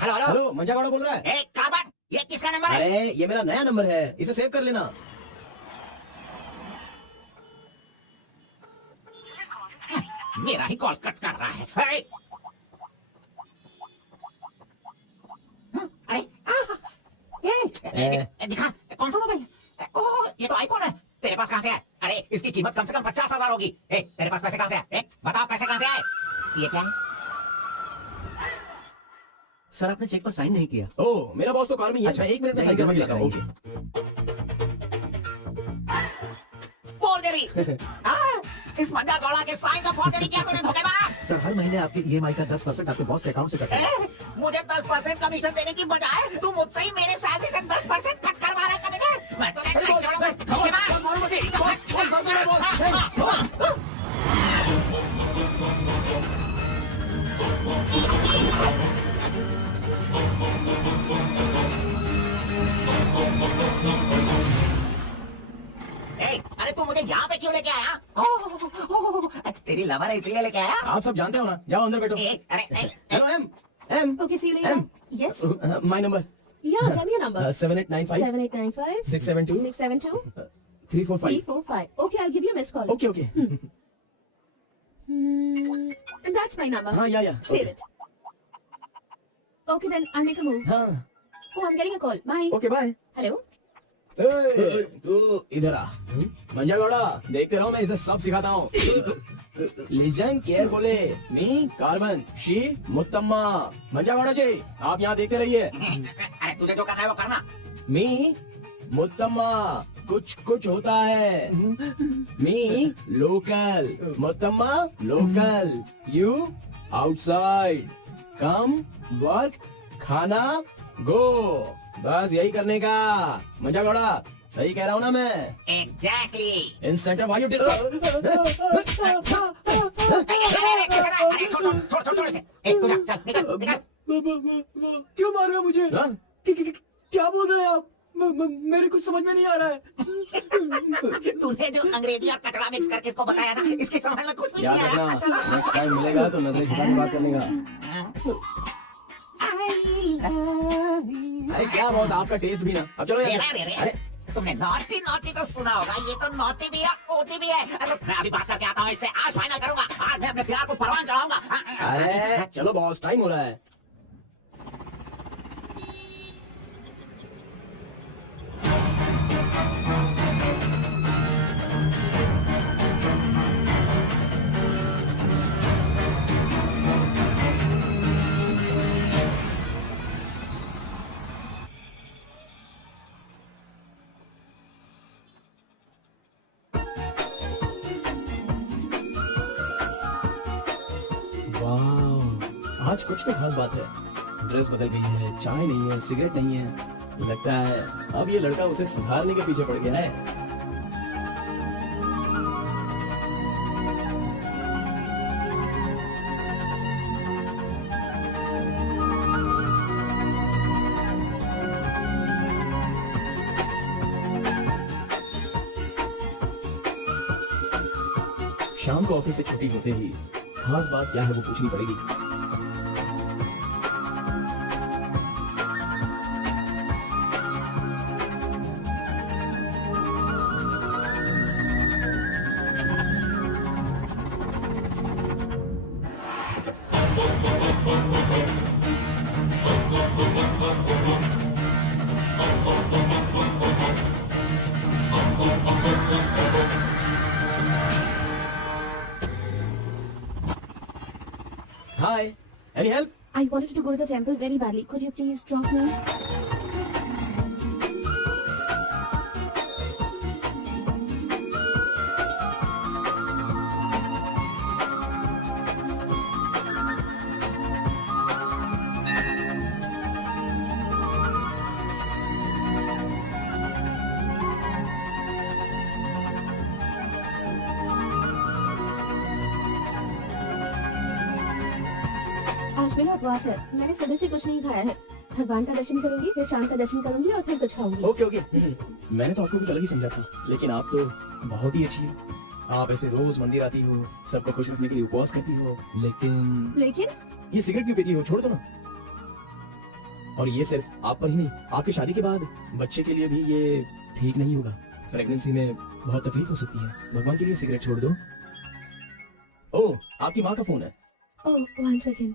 हेलो हेलो हेलो, मंजागौड़ा बोल रहा है? ए कार्बन, ये किसका नंबर है? अरे ये मेरा नया नंबर है, इसे सेव कर लेना। मेरा ही कॉल कट कर रहा है। अरे दिखा, कौन सा मोबाइल? ओह, ये तो आईफोन है। तेरे पास कहाँ से है? अरे इसकी कीमत कम से कम 50,000 होगी। तेरे पास पैसे कहाँ से है? बता पैसे कहाँ से आए? ये क्या है? सर आपने चेक पर साइन नहीं किया। ओह, मेरा बॉस तो कार में ही है। अच्छा, मैं 1 मिनट में साइन करवा के लाता हूँ। ओके। फोर्जरी। इस मंजा गौड़ा के साइन का फोर्जरी किया तूने धोखेबाज। सर हर महीने आपके ईएमआई का 10% आपके बॉस के अकाउंट से कटेगा। मुझे 10% कमीशन देने की बजाय तू मुझसे ही मेरे सैलरी से 10% कट करवा रहा है कमीने। मैं तो नहीं छोड़ूंगा। अरे तू मुझे यहाँ पे क्यों लेके आया? तेरी लवर है इसलिए लेके आया? आप सब जानते हो ना, जाओ अंदर बैठो। अरे hello um, Okay, see you later. Yes. My number Yeah, tell me your number. 7895 7895 672 672 345। 345. Okay, I'll give you a missed call. Okay okay. That's my number. हाँ या Save it. Okay, then I'll make a move. हाँ Oh, I'm getting a call. Bye. Okay bye. Hello. तू इधर आ। मंजागौड़ा, देखते रहो, मैं इसे सब सिखाता हूँ। लिजन केयरफुली, मी कार्बन, शी मुत्तम्मा। मंजागौड़ा जी, आप यहाँ देखते रहिए। अरे तुझे जो करना है वो करना। मी मुत्तम्मा, कुछ कुछ होता है। Me local, Muthamma local, you outside, come work, खाना गो। बस यही करने का। मंजागौड़ा, सही कह रहा हूँ ना मैं? Exactly. इंसेंटिव आर यू क्यों मार रहे हो मुझे? क्या बोल रहे हैं आप? मेरे कुछ समझ में नहीं आ रहा है। तूने जो अंग्रेजी और कचरा मिक्स करके इसको बताया ना, इसके समझ में कुछ भी याद नहीं रखना, आया। नेक्स्ट टाइम मिलेगा तो नजरें झुका के बात करने का। अरे क्या बॉस, आपका टेस्ट भी ना। अब चलो यार। अरे तुमने नॉटी नॉटी तो सुना होगा, ये तो नॉटी भी है, ओटी भी है। अरे मैं अभी बात करके आता हूँ इससे, आज फाइनल करूंगा। आज मैं अपने प्यार को परवान चढ़ाऊंगा। अरे चलो बॉस, टाइम हो रहा है। वाह, आज कुछ तो खास बात है। ड्रेस बदल गई है, चाय नहीं है, सिगरेट नहीं है। लगता है अब ये लड़का उसे सुधारने के पीछे पड़ गया है। शाम को ऑफिस से छुट्टी होते ही खास बात क्या है वो पूछनी पड़ेगी। Hi, any help? I wanted to go to the temple very badly. Could you please drop me? आज मेरा उपवास है, मैंने सुबह से कुछ नहीं खाया है। भगवान का दर्शन करूंगी, फिर शाम का दर्शन करूंगी और फिर कुछ खाऊंगी। Okay okay. मैंने तो आपको कुछ अलग ही समझा था, लेकिन आप तो बहुत ही अच्छी हो। आप ऐसे रोज मंदिर आती हो, सबको खुश रखने के लिए उपवास करती हो, लेकिन ये सिगरेट क्यों पीती हो? छोड़ दो ना। और ये सिर्फ आप पर ही नहीं, आपकी शादी के बाद बच्चे के लिए भी ये ठीक नहीं होगा। प्रेगनेंसी में बहुत तकलीफ हो सकती है। भगवान के लिए सिगरेट छोड़ दो। ओह, आपकी माँ का फोन है। ओह, 1 सेकंड।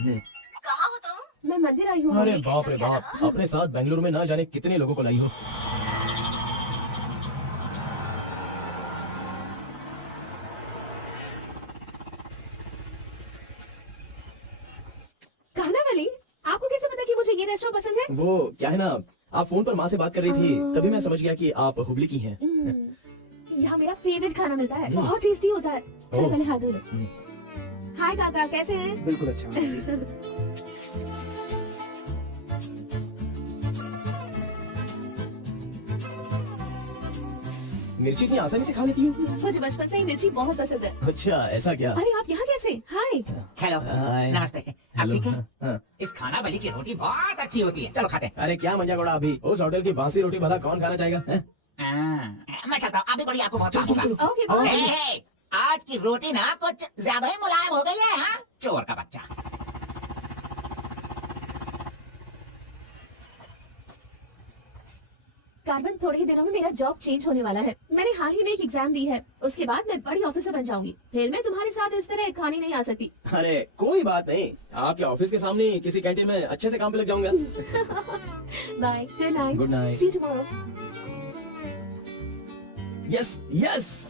कहाँ हो तुम? मैं मंदिर आई हूँ। अरे बाप रे बाप, अपने साथ बेंगलुरु में ना जाने कितने लोगों को लाई हो। कानावली, आपको कैसे पता कि मुझे ये रेस्टोरेंट पसंद है? वो क्या है ना, आप फोन पर माँ से बात कर रही थी, तभी मैं समझ गया कि आप हुबली की हैं। यहाँ मेरा फेवरेट खाना मिलता है, बहुत टेस्टी होता है। चलो ओह। पहले हाथ धो लो। हाय काका, कैसे हैं? बिल्कुल अच्छा। मिर्ची इतनी आसानी से खा लेती हो? मुझे बचपन से ही मिर्ची बहुत पसंद है। अच्छा, ऐसा क्या? अरे आप यहाँ कैसे? हाय। हेलो, हाय। नमस्ते। आप हेलो, ठीक है? हाँ। इस खाना वाली की रोटी बहुत अच्छी होती है, चलो खाते हैं। अरे क्या मंजा गोड़ा, अभी उस होटल की बासी रोटी भला कौन खाना चाहेगा? हैं? मैं चलता हूँ, अभी बड़ी आपको बहुत काम होगा। Okay bye. हे, आज की रोटी ना कुछ ज्यादा ही मुलायम हो गई है। हाँ? चोर का बच्चा। कार्बन, थोड़े ही दिनों में मेरा जॉब चेंज होने वाला है। मैंने हाल ही में एक एग्जाम दी है, उसके बाद मैं बड़ी ऑफिसर बन जाऊंगी। फिर मैं तुम्हारे साथ इस तरह खाने नहीं आ सकती। अरे कोई बात नहीं, आपके ऑफिस के सामने किसी कैंटीन में अच्छे से काम पे लग जाऊंगा। Bye, good night. Good night. See you tomorrow. Yes yes.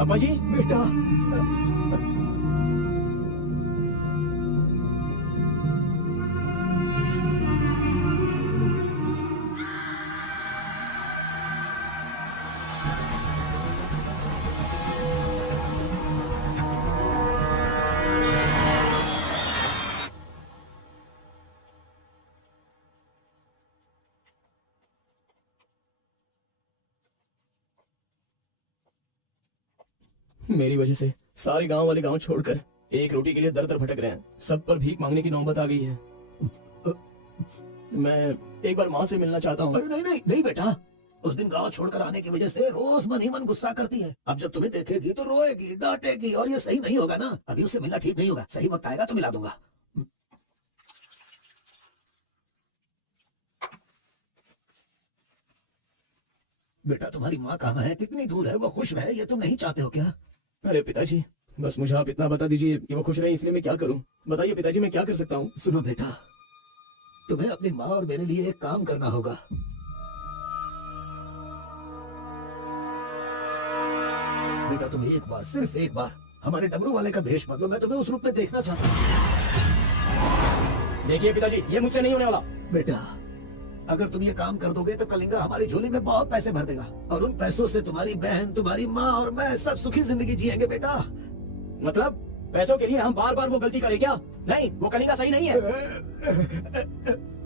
अप्पा जी, बेटा, मेरी वजह से सारे गांव वाले गांव छोड़कर एक रोटी के लिए दर दर भटक रहे हैं। सब पर भीख मांगने की नौबत आ गई है। मैं एक बार माँ से मिलना चाहता हूँ। अरे नहीं नहीं नहीं बेटा, उस दिन गांव छोड़कर आने की वजह से रोज मन ही मन गुस्सा करती है। अब जब तुम्हें देखेगी तो रोएगी, डांटेगी, और ये सही नहीं होगा ना। अभी उससे मिलना ठीक नहीं होगा। सही वक्त आएगा तो मिला दूंगा। बेटा, तुम्हारी माँ कहाँ है? कितनी दूर है? वो खुश रहे, ये तुम नहीं चाहते हो क्या? अरे पिताजी, बस मुझे आप इतना बता दीजिए कि वो खुश रहे, इसलिए मैं क्या करूं? बताइए पिताजी, मैं क्या कर सकता हूँ? सुनो बेटा, तुम्हें अपनी माँ और मेरे लिए एक काम करना होगा। बेटा, तुम एक बार, सिर्फ एक बार हमारे डमरू वाले का भेष बदलो। मैं तुम्हें उस रूप में देखना चाहता हूँ। देखिए पिताजी, ये मुझसे नहीं होने वाला। बेटा, अगर तुम ये काम कर दोगे तो कलिंगा हमारी झोली में बहुत पैसे भर देगा, और उन पैसों से तुम्हारी बहन, तुम्हारी माँ और मैं सब सुखी जिंदगी जिएंगे। बेटा, मतलब पैसों के लिए हम बार बार वो गलती करें क्या? नहीं, वो कलिंगा सही नहीं है।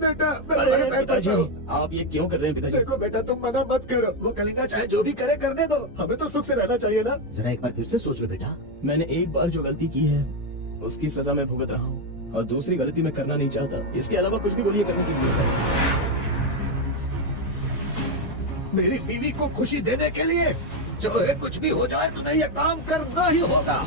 बेटा, अरे पिताजी, आप ये क्यों कर रहे हैं पिताजी? देखो बेटा, तुम मना मत करो। वो कलिंगा चाहे जो भी करे, करने दो। हमें तो सुख से रहना चाहिए ना। जरा एक बार फिर से सोच लो बेटा। मैंने एक बार जो गलती की है उसकी सजा मैं भुगत रहा हूँ, और दूसरी गलती मैं करना नहीं चाहता। इसके अलावा कुछ भी बोलिए करने की जरूरत है। मेरी बीवी को खुशी देने के लिए चाहे कुछ भी हो जाए, तुम्हें यह काम करना ही होगा।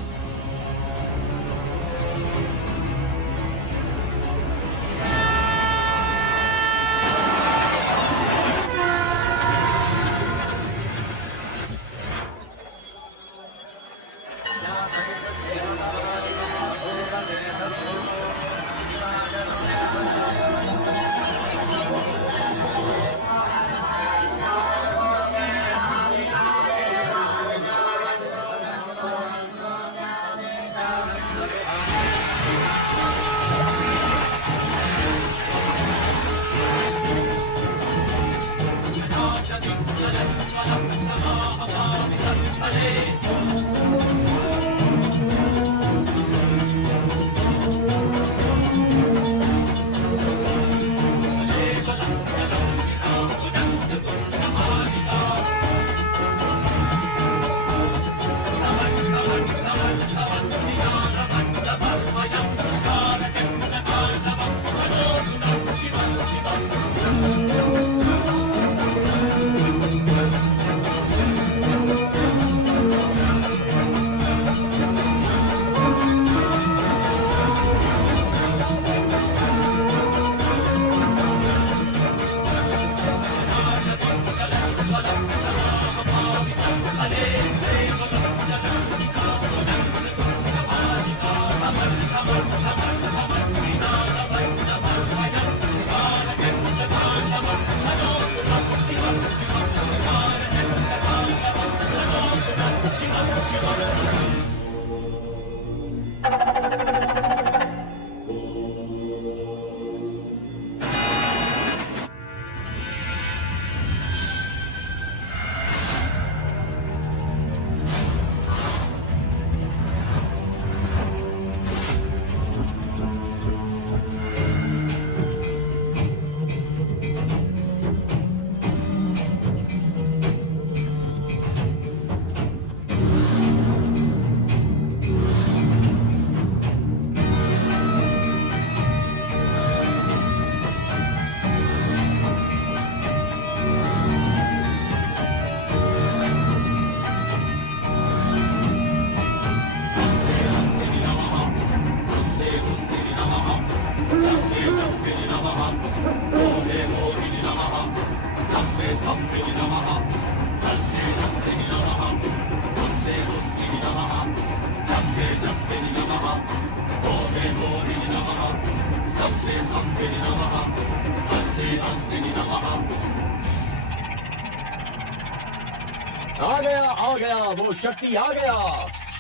आ गया वो शक्ति आ गया,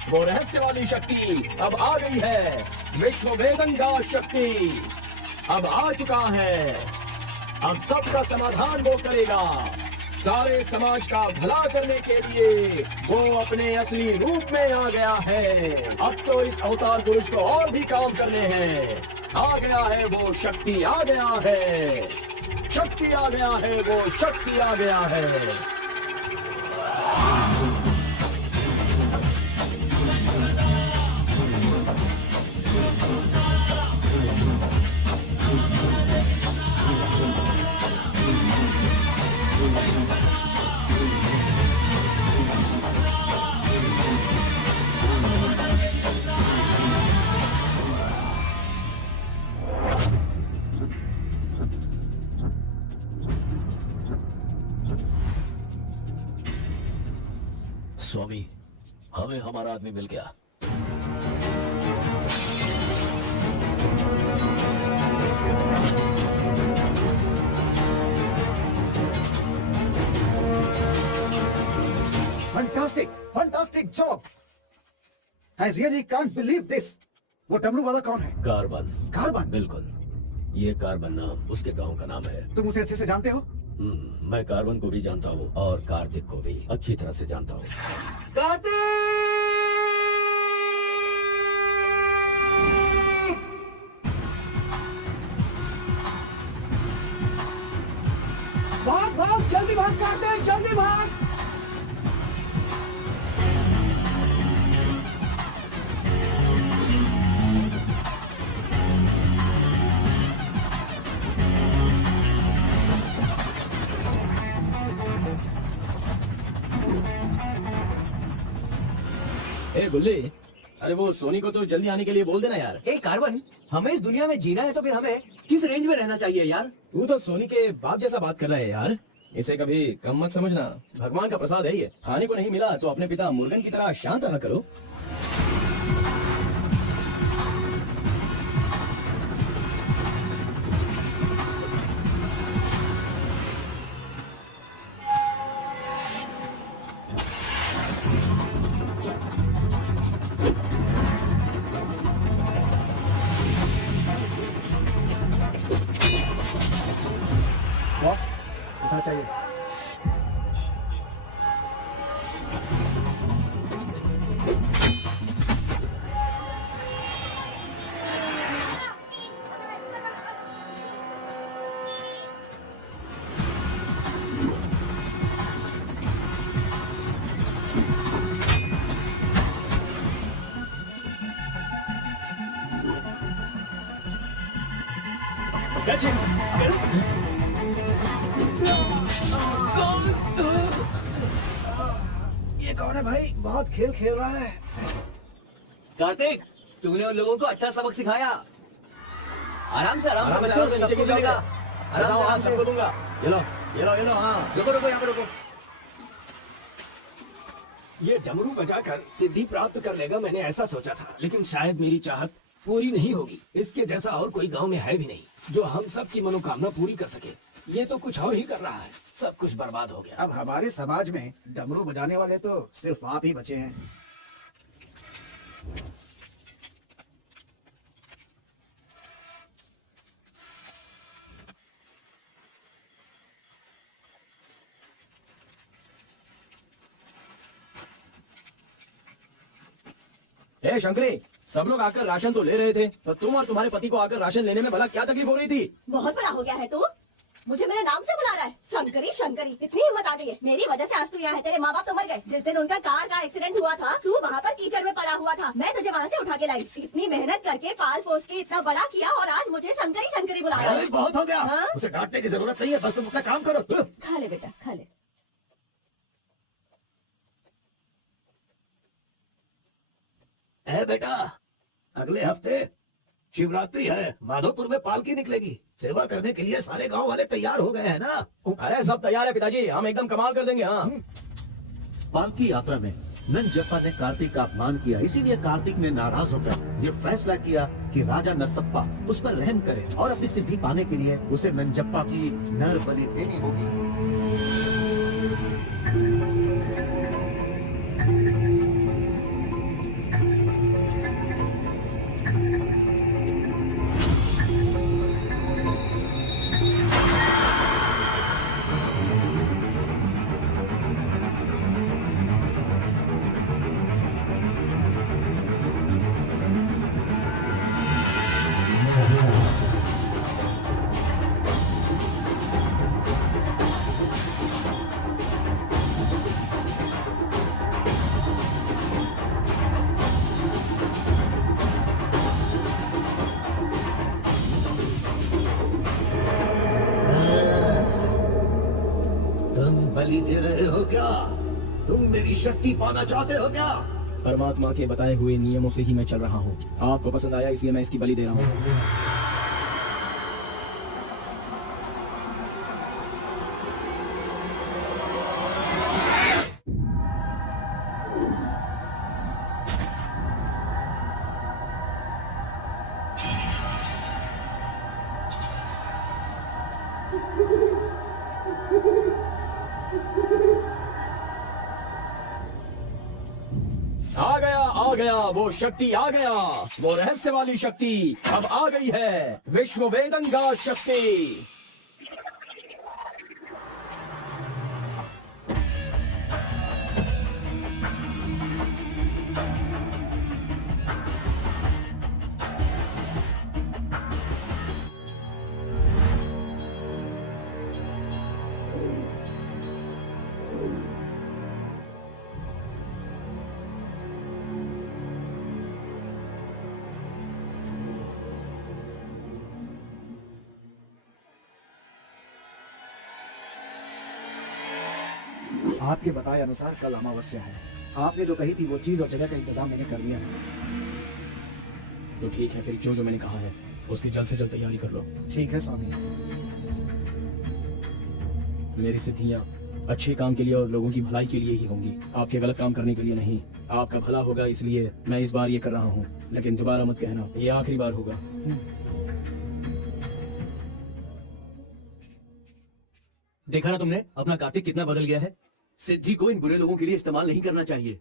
वो रहस्य वाली शक्ति अब आ गई है। विश्व वेदंगा शक्ति अब आ चुका है। अब सबका समाधान वो करेगा। सारे समाज का भला करने के लिए वो अपने असली रूप में आ गया है। अब तो इस अवतार पुरुष को और भी काम करने हैं। आ गया है वो शक्ति, आ गया है शक्ति, आ गया है वो शक्ति, आ गया है। स्वामी, हमें हमारा आदमी मिल गया। Fantastic job. I really can't believe this. वो डमरू वाला कौन है? कार्बन। कार्बन? बिल्कुल, ये कार्बन नाम उसके गांव का नाम है। तुम उसे अच्छे से जानते हो? मैं कार्बन को भी जानता हूँ और कार्तिक को भी अच्छी तरह से जानता हूँ। भाग भाग, जल्दी भाग कार्तिक, जल्दी भाग। ए गुल्ली, अरे वो सोनी को तो जल्दी आने के लिए बोल देना यार। ए कार्बन, हमें इस दुनिया में जीना है तो फिर हमें किस रेंज में रहना चाहिए यार? तू तो सोनी के बाप जैसा बात कर रहा है यार। इसे कभी कम मत समझना, भगवान का प्रसाद है ये। खाने को नहीं मिला तो अपने पिता मुर्गन की तरह शांत रहा करो। बॉस, ऐसा चाहिए। ये कौन है भाई? बहुत खेल खेल रहा है। कार्तिक, तूने उन लोगों को अच्छा सबक सिखाया। आराम से आराम से बच्चों, नीचे सबको गिर मिलेगा। जाओगे। आराम से, हाँ, आराम से। सबको दूंगा। ये लो ये लो ये लो। हाँ रुको रुको, यहाँ पे रुको। ये डमरू बजाकर सिद्धि प्राप्त कर लेगा, मैंने ऐसा सोचा था, लेकिन शायद मेरी चाहत पूरी नहीं होगी। इसके जैसा और कोई गांव में है भी नहीं जो हम सब की मनोकामना पूरी कर सके। ये तो कुछ और ही कर रहा है, सब कुछ बर्बाद हो गया। अब हमारे समाज में डमरू बजाने वाले तो सिर्फ आप ही बचे हैं। ए शंकरी, सब लोग आकर राशन तो ले रहे थे, तो तुम और तुम्हारे पति को आकर राशन लेने में भला क्या तकलीफ हो रही थी? बहुत बड़ा हो गया है तू। मुझे मेरे नाम से बुला रहा है। शंकरी शंकरी, इतनी हिम्मत आ गई है। मेरी वजह से आज तू यहाँ है। तेरे माँ बाप तो मर गए। जिस दिन उनका कार का एक्सीडेंट हुआ था, तू वहाँ पर कीचड़ में पड़ा हुआ था। मैं तुझे वहाँ से उठा के लाई। इतनी मेहनत करके पाल पोस के इतना बड़ा किया और आज मुझे शंकरी शंकरी बुला रहा है। बहुत हो गया। हाँ? उसे डांटने की जरूरत नहीं है, बस तुम अपना काम करो। खा ले बेटा, खा ले। है बेटा, अगले हफ्ते शिवरात्रि है, माधोपुर में पालकी निकलेगी। सेवा करने के लिए सारे गांव वाले तैयार हो गए हैं ना। अरे सब तैयार है पिताजी, हम एकदम कमाल कर देंगे। हाँ पालकी यात्रा में नंजप्पा ने कार्तिक का अपमान किया, इसीलिए कार्तिक ने नाराज होकर ये फैसला किया कि राजा नरसप्पा उस पर रहम करे और अपनी सिद्धि पाने के लिए उसे नंजप्पा की नर बलि देनी होगी। बलि दे रहे हो क्या? तुम मेरी शक्ति पाना चाहते हो क्या? परमात्मा के बताए हुए नियमों से ही मैं चल रहा हूँ। आपको पसंद आया इसलिए मैं इसकी बलि दे रहा हूँ। आ गया वो शक्ति, आ गया वो रहस्य वाली शक्ति, अब आ गई है विश्व वेदंगा शक्ति। आपके बताए अनुसार कल अमावस्या है। आपने जो कही थी वो चीज और जगह का इंतजाम मैंने कर दिया है। तो ठीक है, फिर जो जो मैंने कहा है उसकी जल्द से जल्द तैयारी कर लो। ठीक है स्वामी। मेरी सिद्धियां अच्छे काम के लिए और लोगों की भलाई के लिए ही होंगी, आपके गलत काम करने के लिए नहीं। आपका भला होगा इसलिए मैं इस बार ये कर रहा हूँ, लेकिन दोबारा मत कहना, ये आखिरी बार होगा। देखा ना तुमने अपना कार्तिक कितना बदल गया है। सिद्धि को इन बुरे लोगों के लिए इस्तेमाल नहीं करना चाहिए।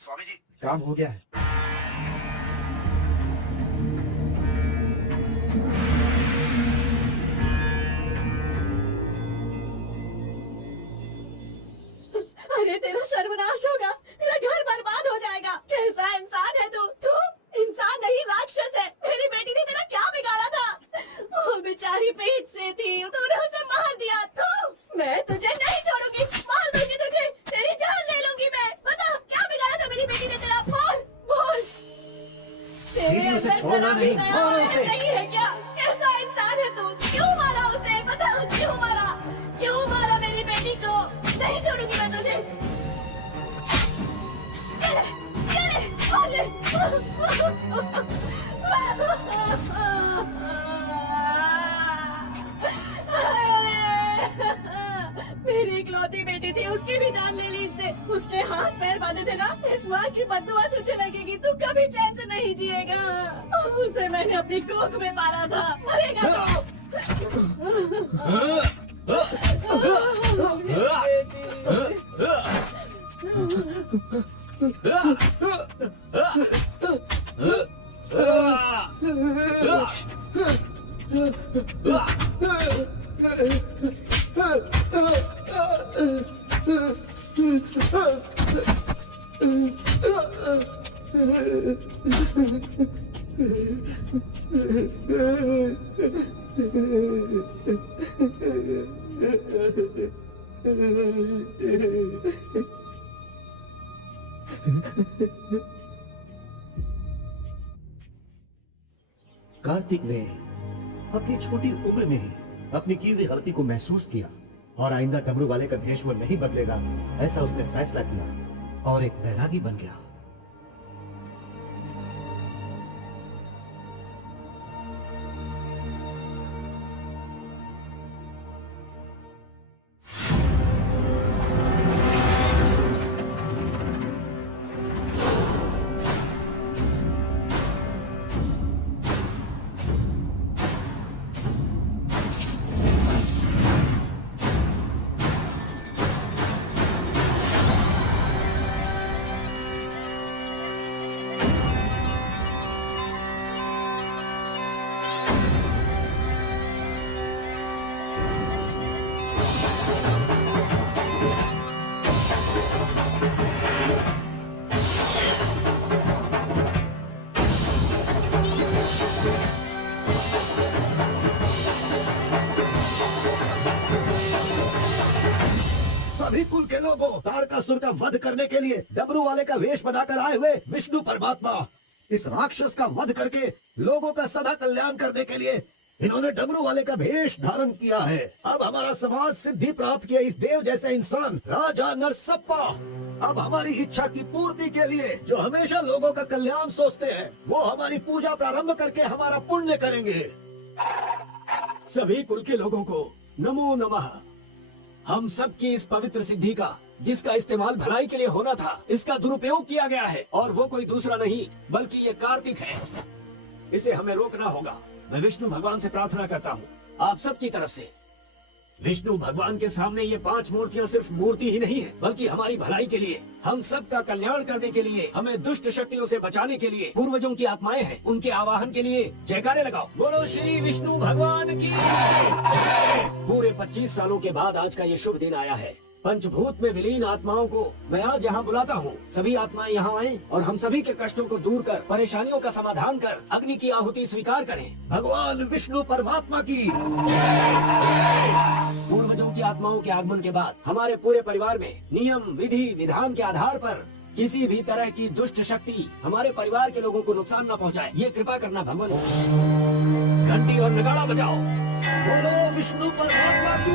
स्वामी जी काम हो गया है। अरे तेरा सर्वनाश होगा, तेरा घर बर्बाद हो जाएगा। कैसा इंसान है तू इंसान नहीं राक्षस है। मेरी बेटी ने तेरा क्या बिगाड़ा था? वो बेचारी पेट से थी, तूने उसे मार दिया। मैं तुझे नहीं छोड़ूंगी, मार दूंगी तुझे, तेरी जान ले लूंगी मैं। बता क्या बिगाड़ा था मेरी बेटी ने तेरा? बोल। दीदी उसे छोड़ना नहीं, मारो उसे। नहीं है क्या? कैसा इंसान है तू? क्यों मारा उसे? बता क्यों मारा? क्यों मारा मेरी बेटी को? नहीं छोड़ूंगी मैं तुझे। मेरी इकलौती बेटी थी, उसकी भी जान ले ली इसने। उसके हाथ पैर बांधे थे ना, इस माँ की बददुआ तुझे लगेगी, तू कभी चैन से नहीं जिएगा। उसे मैंने अपनी कोख में पाला था, मरेगा कार्तिक ने अपनी छोटी उम्र में ही अपनी की हुई गलती को महसूस किया और आइंदा डमरू वाले का भेष वो नहीं बदलेगा, ऐसा उसने फैसला किया और एक बैरागी बन गया। सभी कुल के लोगों, तारकासुर का वध करने के लिए डमरू वाले का वेश बनाकर आए हुए विष्णु परमात्मा इस राक्षस का वध करके लोगों का सदा कल्याण करने के लिए इन्होंने डमरू वाले का भेष धारण किया है। अब हमारा समाज सिद्धि प्राप्त किया इस देव जैसे इंसान राजा नरसप्पा अब हमारी इच्छा की पूर्ति के लिए जो हमेशा लोगों का कल्याण सोचते हैं, वो हमारी पूजा प्रारंभ करके हमारा पुण्य करेंगे। सभी कुल के लोगों को नमो नमः। हम सब की इस पवित्र सिद्धि का, जिसका इस्तेमाल भलाई के लिए होना था, इसका दुरुपयोग किया गया है और वो कोई दूसरा नहीं बल्कि ये कार्तिक है। इसे हमें रोकना होगा। मैं विष्णु भगवान से प्रार्थना करता हूँ आप सब की तरफ से। विष्णु भगवान के सामने ये 5 मूर्तियाँ सिर्फ मूर्ति ही नहीं है, बल्कि हमारी भलाई के लिए, हम सब का कल्याण करने के लिए, हमें दुष्ट शक्तियों से बचाने के लिए, पूर्वजों की आत्माएं हैं, उनके आवाहन के लिए जयकारे लगाओ। बोलो श्री विष्णु भगवान की। पूरे 25 सालों के बाद आज का ये शुभ दिन आया है। पंचभूत में विलीन आत्माओं को मैं आज यहाँ बुलाता हूँ। सभी आत्माएं यहाँ आएं और हम सभी के कष्टों को दूर कर, परेशानियों का समाधान कर, अग्नि की आहुति स्वीकार करें। भगवान विष्णु परमात्मा की। पूर्वजों की आत्माओं के आगमन के बाद हमारे पूरे परिवार में नियम, विधि, विधान के आधार पर किसी भी तरह की दुष्ट शक्ति हमारे परिवार के लोगों को नुकसान न पहुंचाए, ये कृपा करना भगवान। घंटी और नगाड़ा बजाओ। बोलो विष्णु परमात्मा की।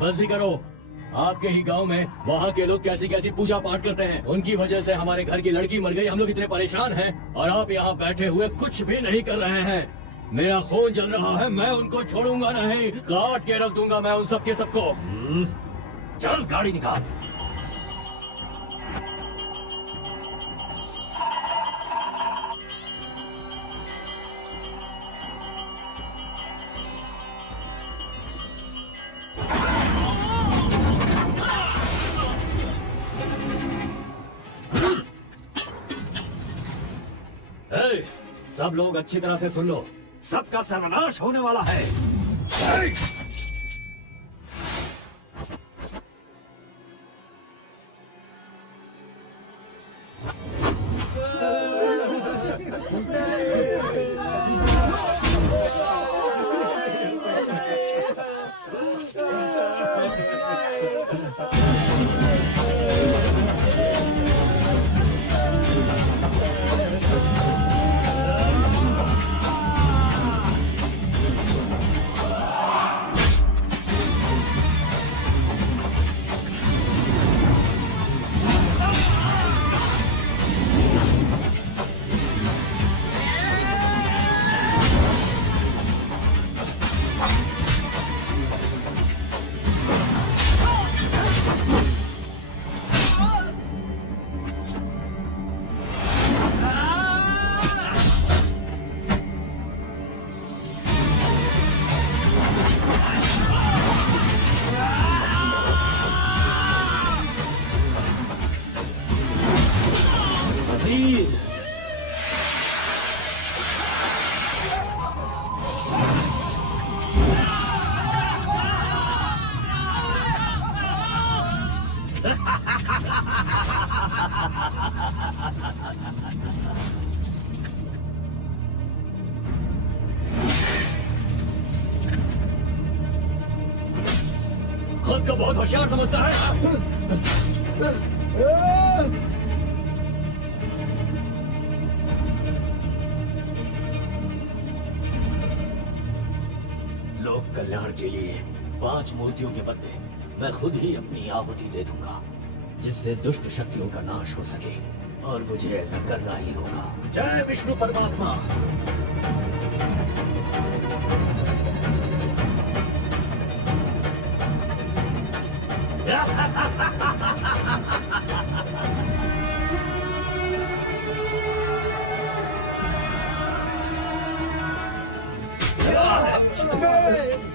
बस भी करो। आपके ही गांव में वहाँ के लोग कैसी कैसी पूजा पाठ करते हैं। उनकी वजह से हमारे घर की लड़की मर गई। हम लोग इतने परेशान हैं और आप यहाँ बैठे हुए कुछ भी नहीं कर रहे हैं। मेरा खून जल रहा है, मैं उनको छोड़ूंगा नहीं, काट के रख दूंगा मैं उन सबके सबको। चल गाड़ी निकाल। सब लोग अच्छी तरह से सुन लो, सबका सर्वनाश होने वाला है। खुद को बहुत होशियार समझता है। लोक कल्याण के लिए 5 मूर्तियों के बदले मैं खुद ही अपनी आहुति दे दूंगा, जिससे दुष्ट शक्तियों का नाश हो सके, और मुझे ऐसा करना ही होगा। जय विष्णु परमात्मा।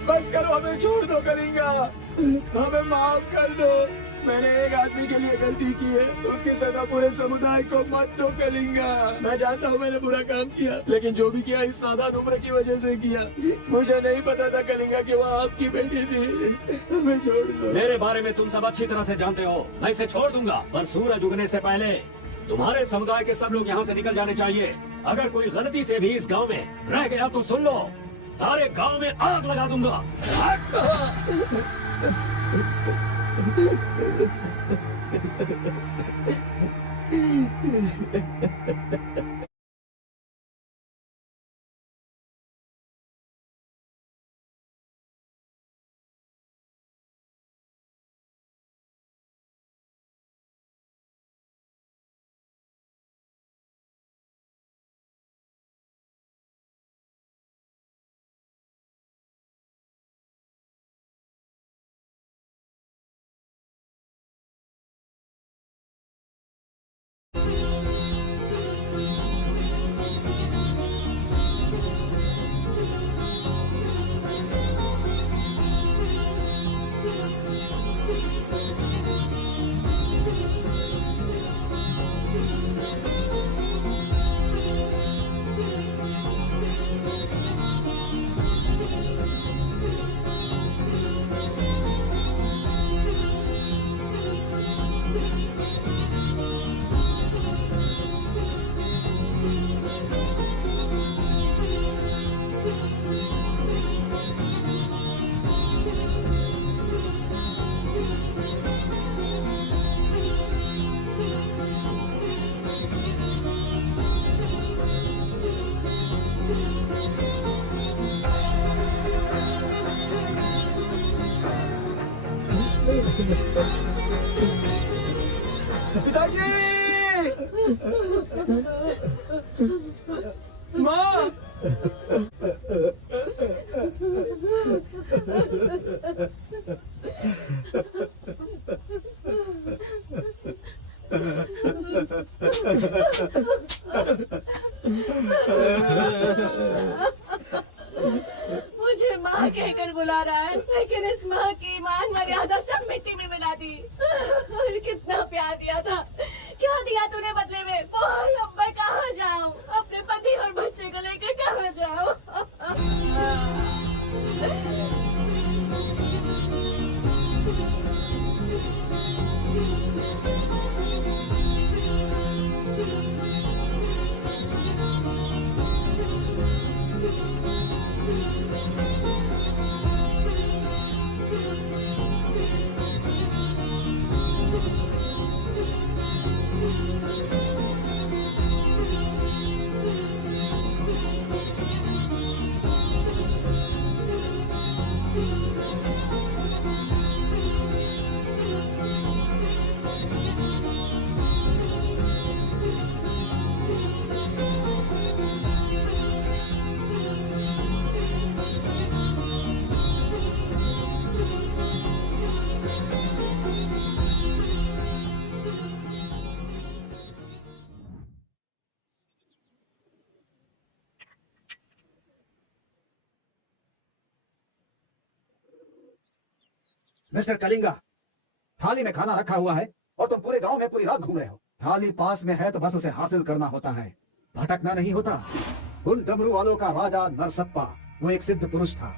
बस करो, हमें छोड़ दो कलिंगा, हमें माफ कर दो। मैंने एक आदमी के लिए गलती की है, उसकी सजा पूरे समुदाय को मत दो कलिंगा। मैं जानता हूँ मैंने बुरा काम किया, लेकिन जो भी किया इस नादान उम्र की वजह से किया। मुझे नहीं पता था कलिंगा कि वो आपकी बेटी थी। हमें छोड़ दो। मेरे बारे में तुम सब अच्छी तरह से जानते हो, मैं इसे छोड़ दूंगा, पर सूरज उगने से पहले तुम्हारे समुदाय के सब लोग यहाँ से निकल जाने चाहिए। अगर कोई गलती से भी इस गांव में रह गया तो सुन लो, सारे गांव में आग लगा दूंगा। पिताजी, माँ, मुझे माँ कहकर बुला रहा है, लेकिन इस माँ की मान मर्यादा सब मिट्टी में मिला दी। कितना प्यार दिया था, क्या दिया तूने बदले में? बोल, अब मैं कहाँ जाऊँ? अपने पति और बच्चे को लेकर कहाँ जाऊँ? मिस्टर कलिंगा, थाली में खाना रखा हुआ है और तुम पूरे गांव में पूरी रात घूम रहे हो। थाली पास में है तो बस उसे हासिल करना होता है, भटकना नहीं होता। उन डमरू वालों का राजा नरसप्पा वो एक सिद्ध पुरुष था,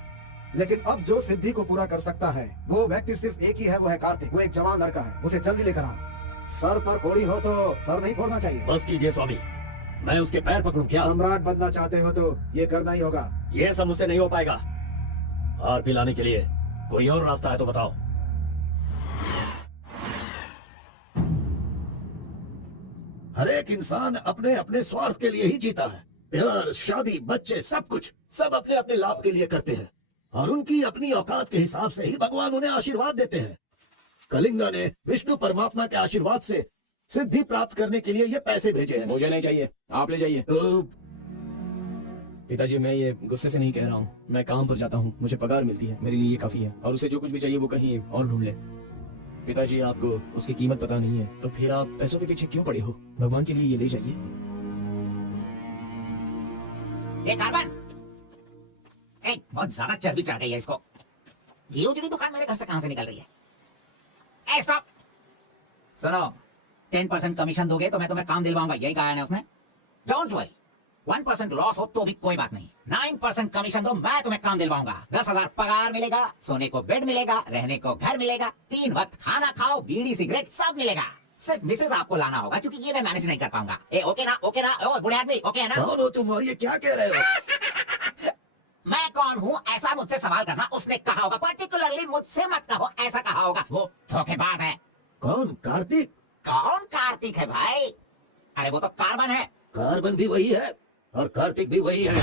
लेकिन अब जो सिद्धि को पूरा कर सकता है वो व्यक्ति सिर्फ एक ही है, वो है कार्तिक। वो एक जवान लड़का है, उसे जल्दी लेकर आओ। सर पर कोड़ी हो तो सर नहीं फोड़ना चाहिए। बस कीजिए स्वामी, मैं उसके पैर पकड़ूं क्या? सम्राट बनना चाहते हो तो ये करना ही होगा। ये सब मुझसे नहीं हो पाएगा। हार पिलाने के लिए कोई और रास्ता है तो बताओ। हर एक इंसान अपने अपने स्वार्थ के लिए ही जीता है। प्यार, शादी, बच्चे, सब कुछ सब अपने अपने लाभ के लिए करते हैं और उनकी अपनी औकात के हिसाब से ही भगवान उन्हें आशीर्वाद देते हैं। कलिंगा ने विष्णु परमात्मा के आशीर्वाद से सिद्धि प्राप्त करने के लिए ये पैसे भेजे हैं। मुझे नहीं चाहिए, आप ले जाइए। तो पिताजी मैं ये गुस्से से नहीं कह रहा हूँ, मैं काम पर जाता हूँ, मुझे पगार मिलती है, मेरे लिए ये काफी है। और उसे जो कुछ भी चाहिए वो कहीं और ढूंढ ले। पिताजी आपको उसकी कीमत पता नहीं है तो फिर आप पैसों के पीछे क्यों पड़े हो? भगवान के लिए ये ले जाइए। ये कार्बन, बहुत ज्यादा चर्बी चढ़ गई है इसको। ये उजड़ी दुकान मेरे घर से कहां से निकल रही है? स्टॉप। सुनो, 10% कमीशन दोगे तो मैं तुम्हें काम दिलवाऊंगा, यही कहा है ना उसने। डोंट वरी, 1% लॉस हो तो भी कोई बात नहीं। 9% कमीशन दो, मैं तुम्हें काम दिलवाऊंगा। 10,000 पगार मिलेगा, सोने को बेड मिलेगा, रहने को घर मिलेगा, 3 वक्त खाना खाओ, बीड़ी सिगरेट सब मिलेगा। सिर्फ मिसेस आपको लाना होगा क्योंकि ये मैं मैनेज नहीं कर पाऊंगा। ओके ना? ओके ना? ओ बूढ़े आदमी, ओके है ना? कौन हो तुम और ये क्या कह रहे हो? मैं कौन हूँ ऐसा मुझसे सवाल करना उसने कहा होगा। पर्टिकुलरली मुझसे मत कहो, ऐसा कहा होगा। वो धोखेबाज है। कौन? कार्तिक? कौन कार्तिक है भाई? अरे वो तो कार्बन है। कार्बन भी वही है और कार्तिक भी वही है।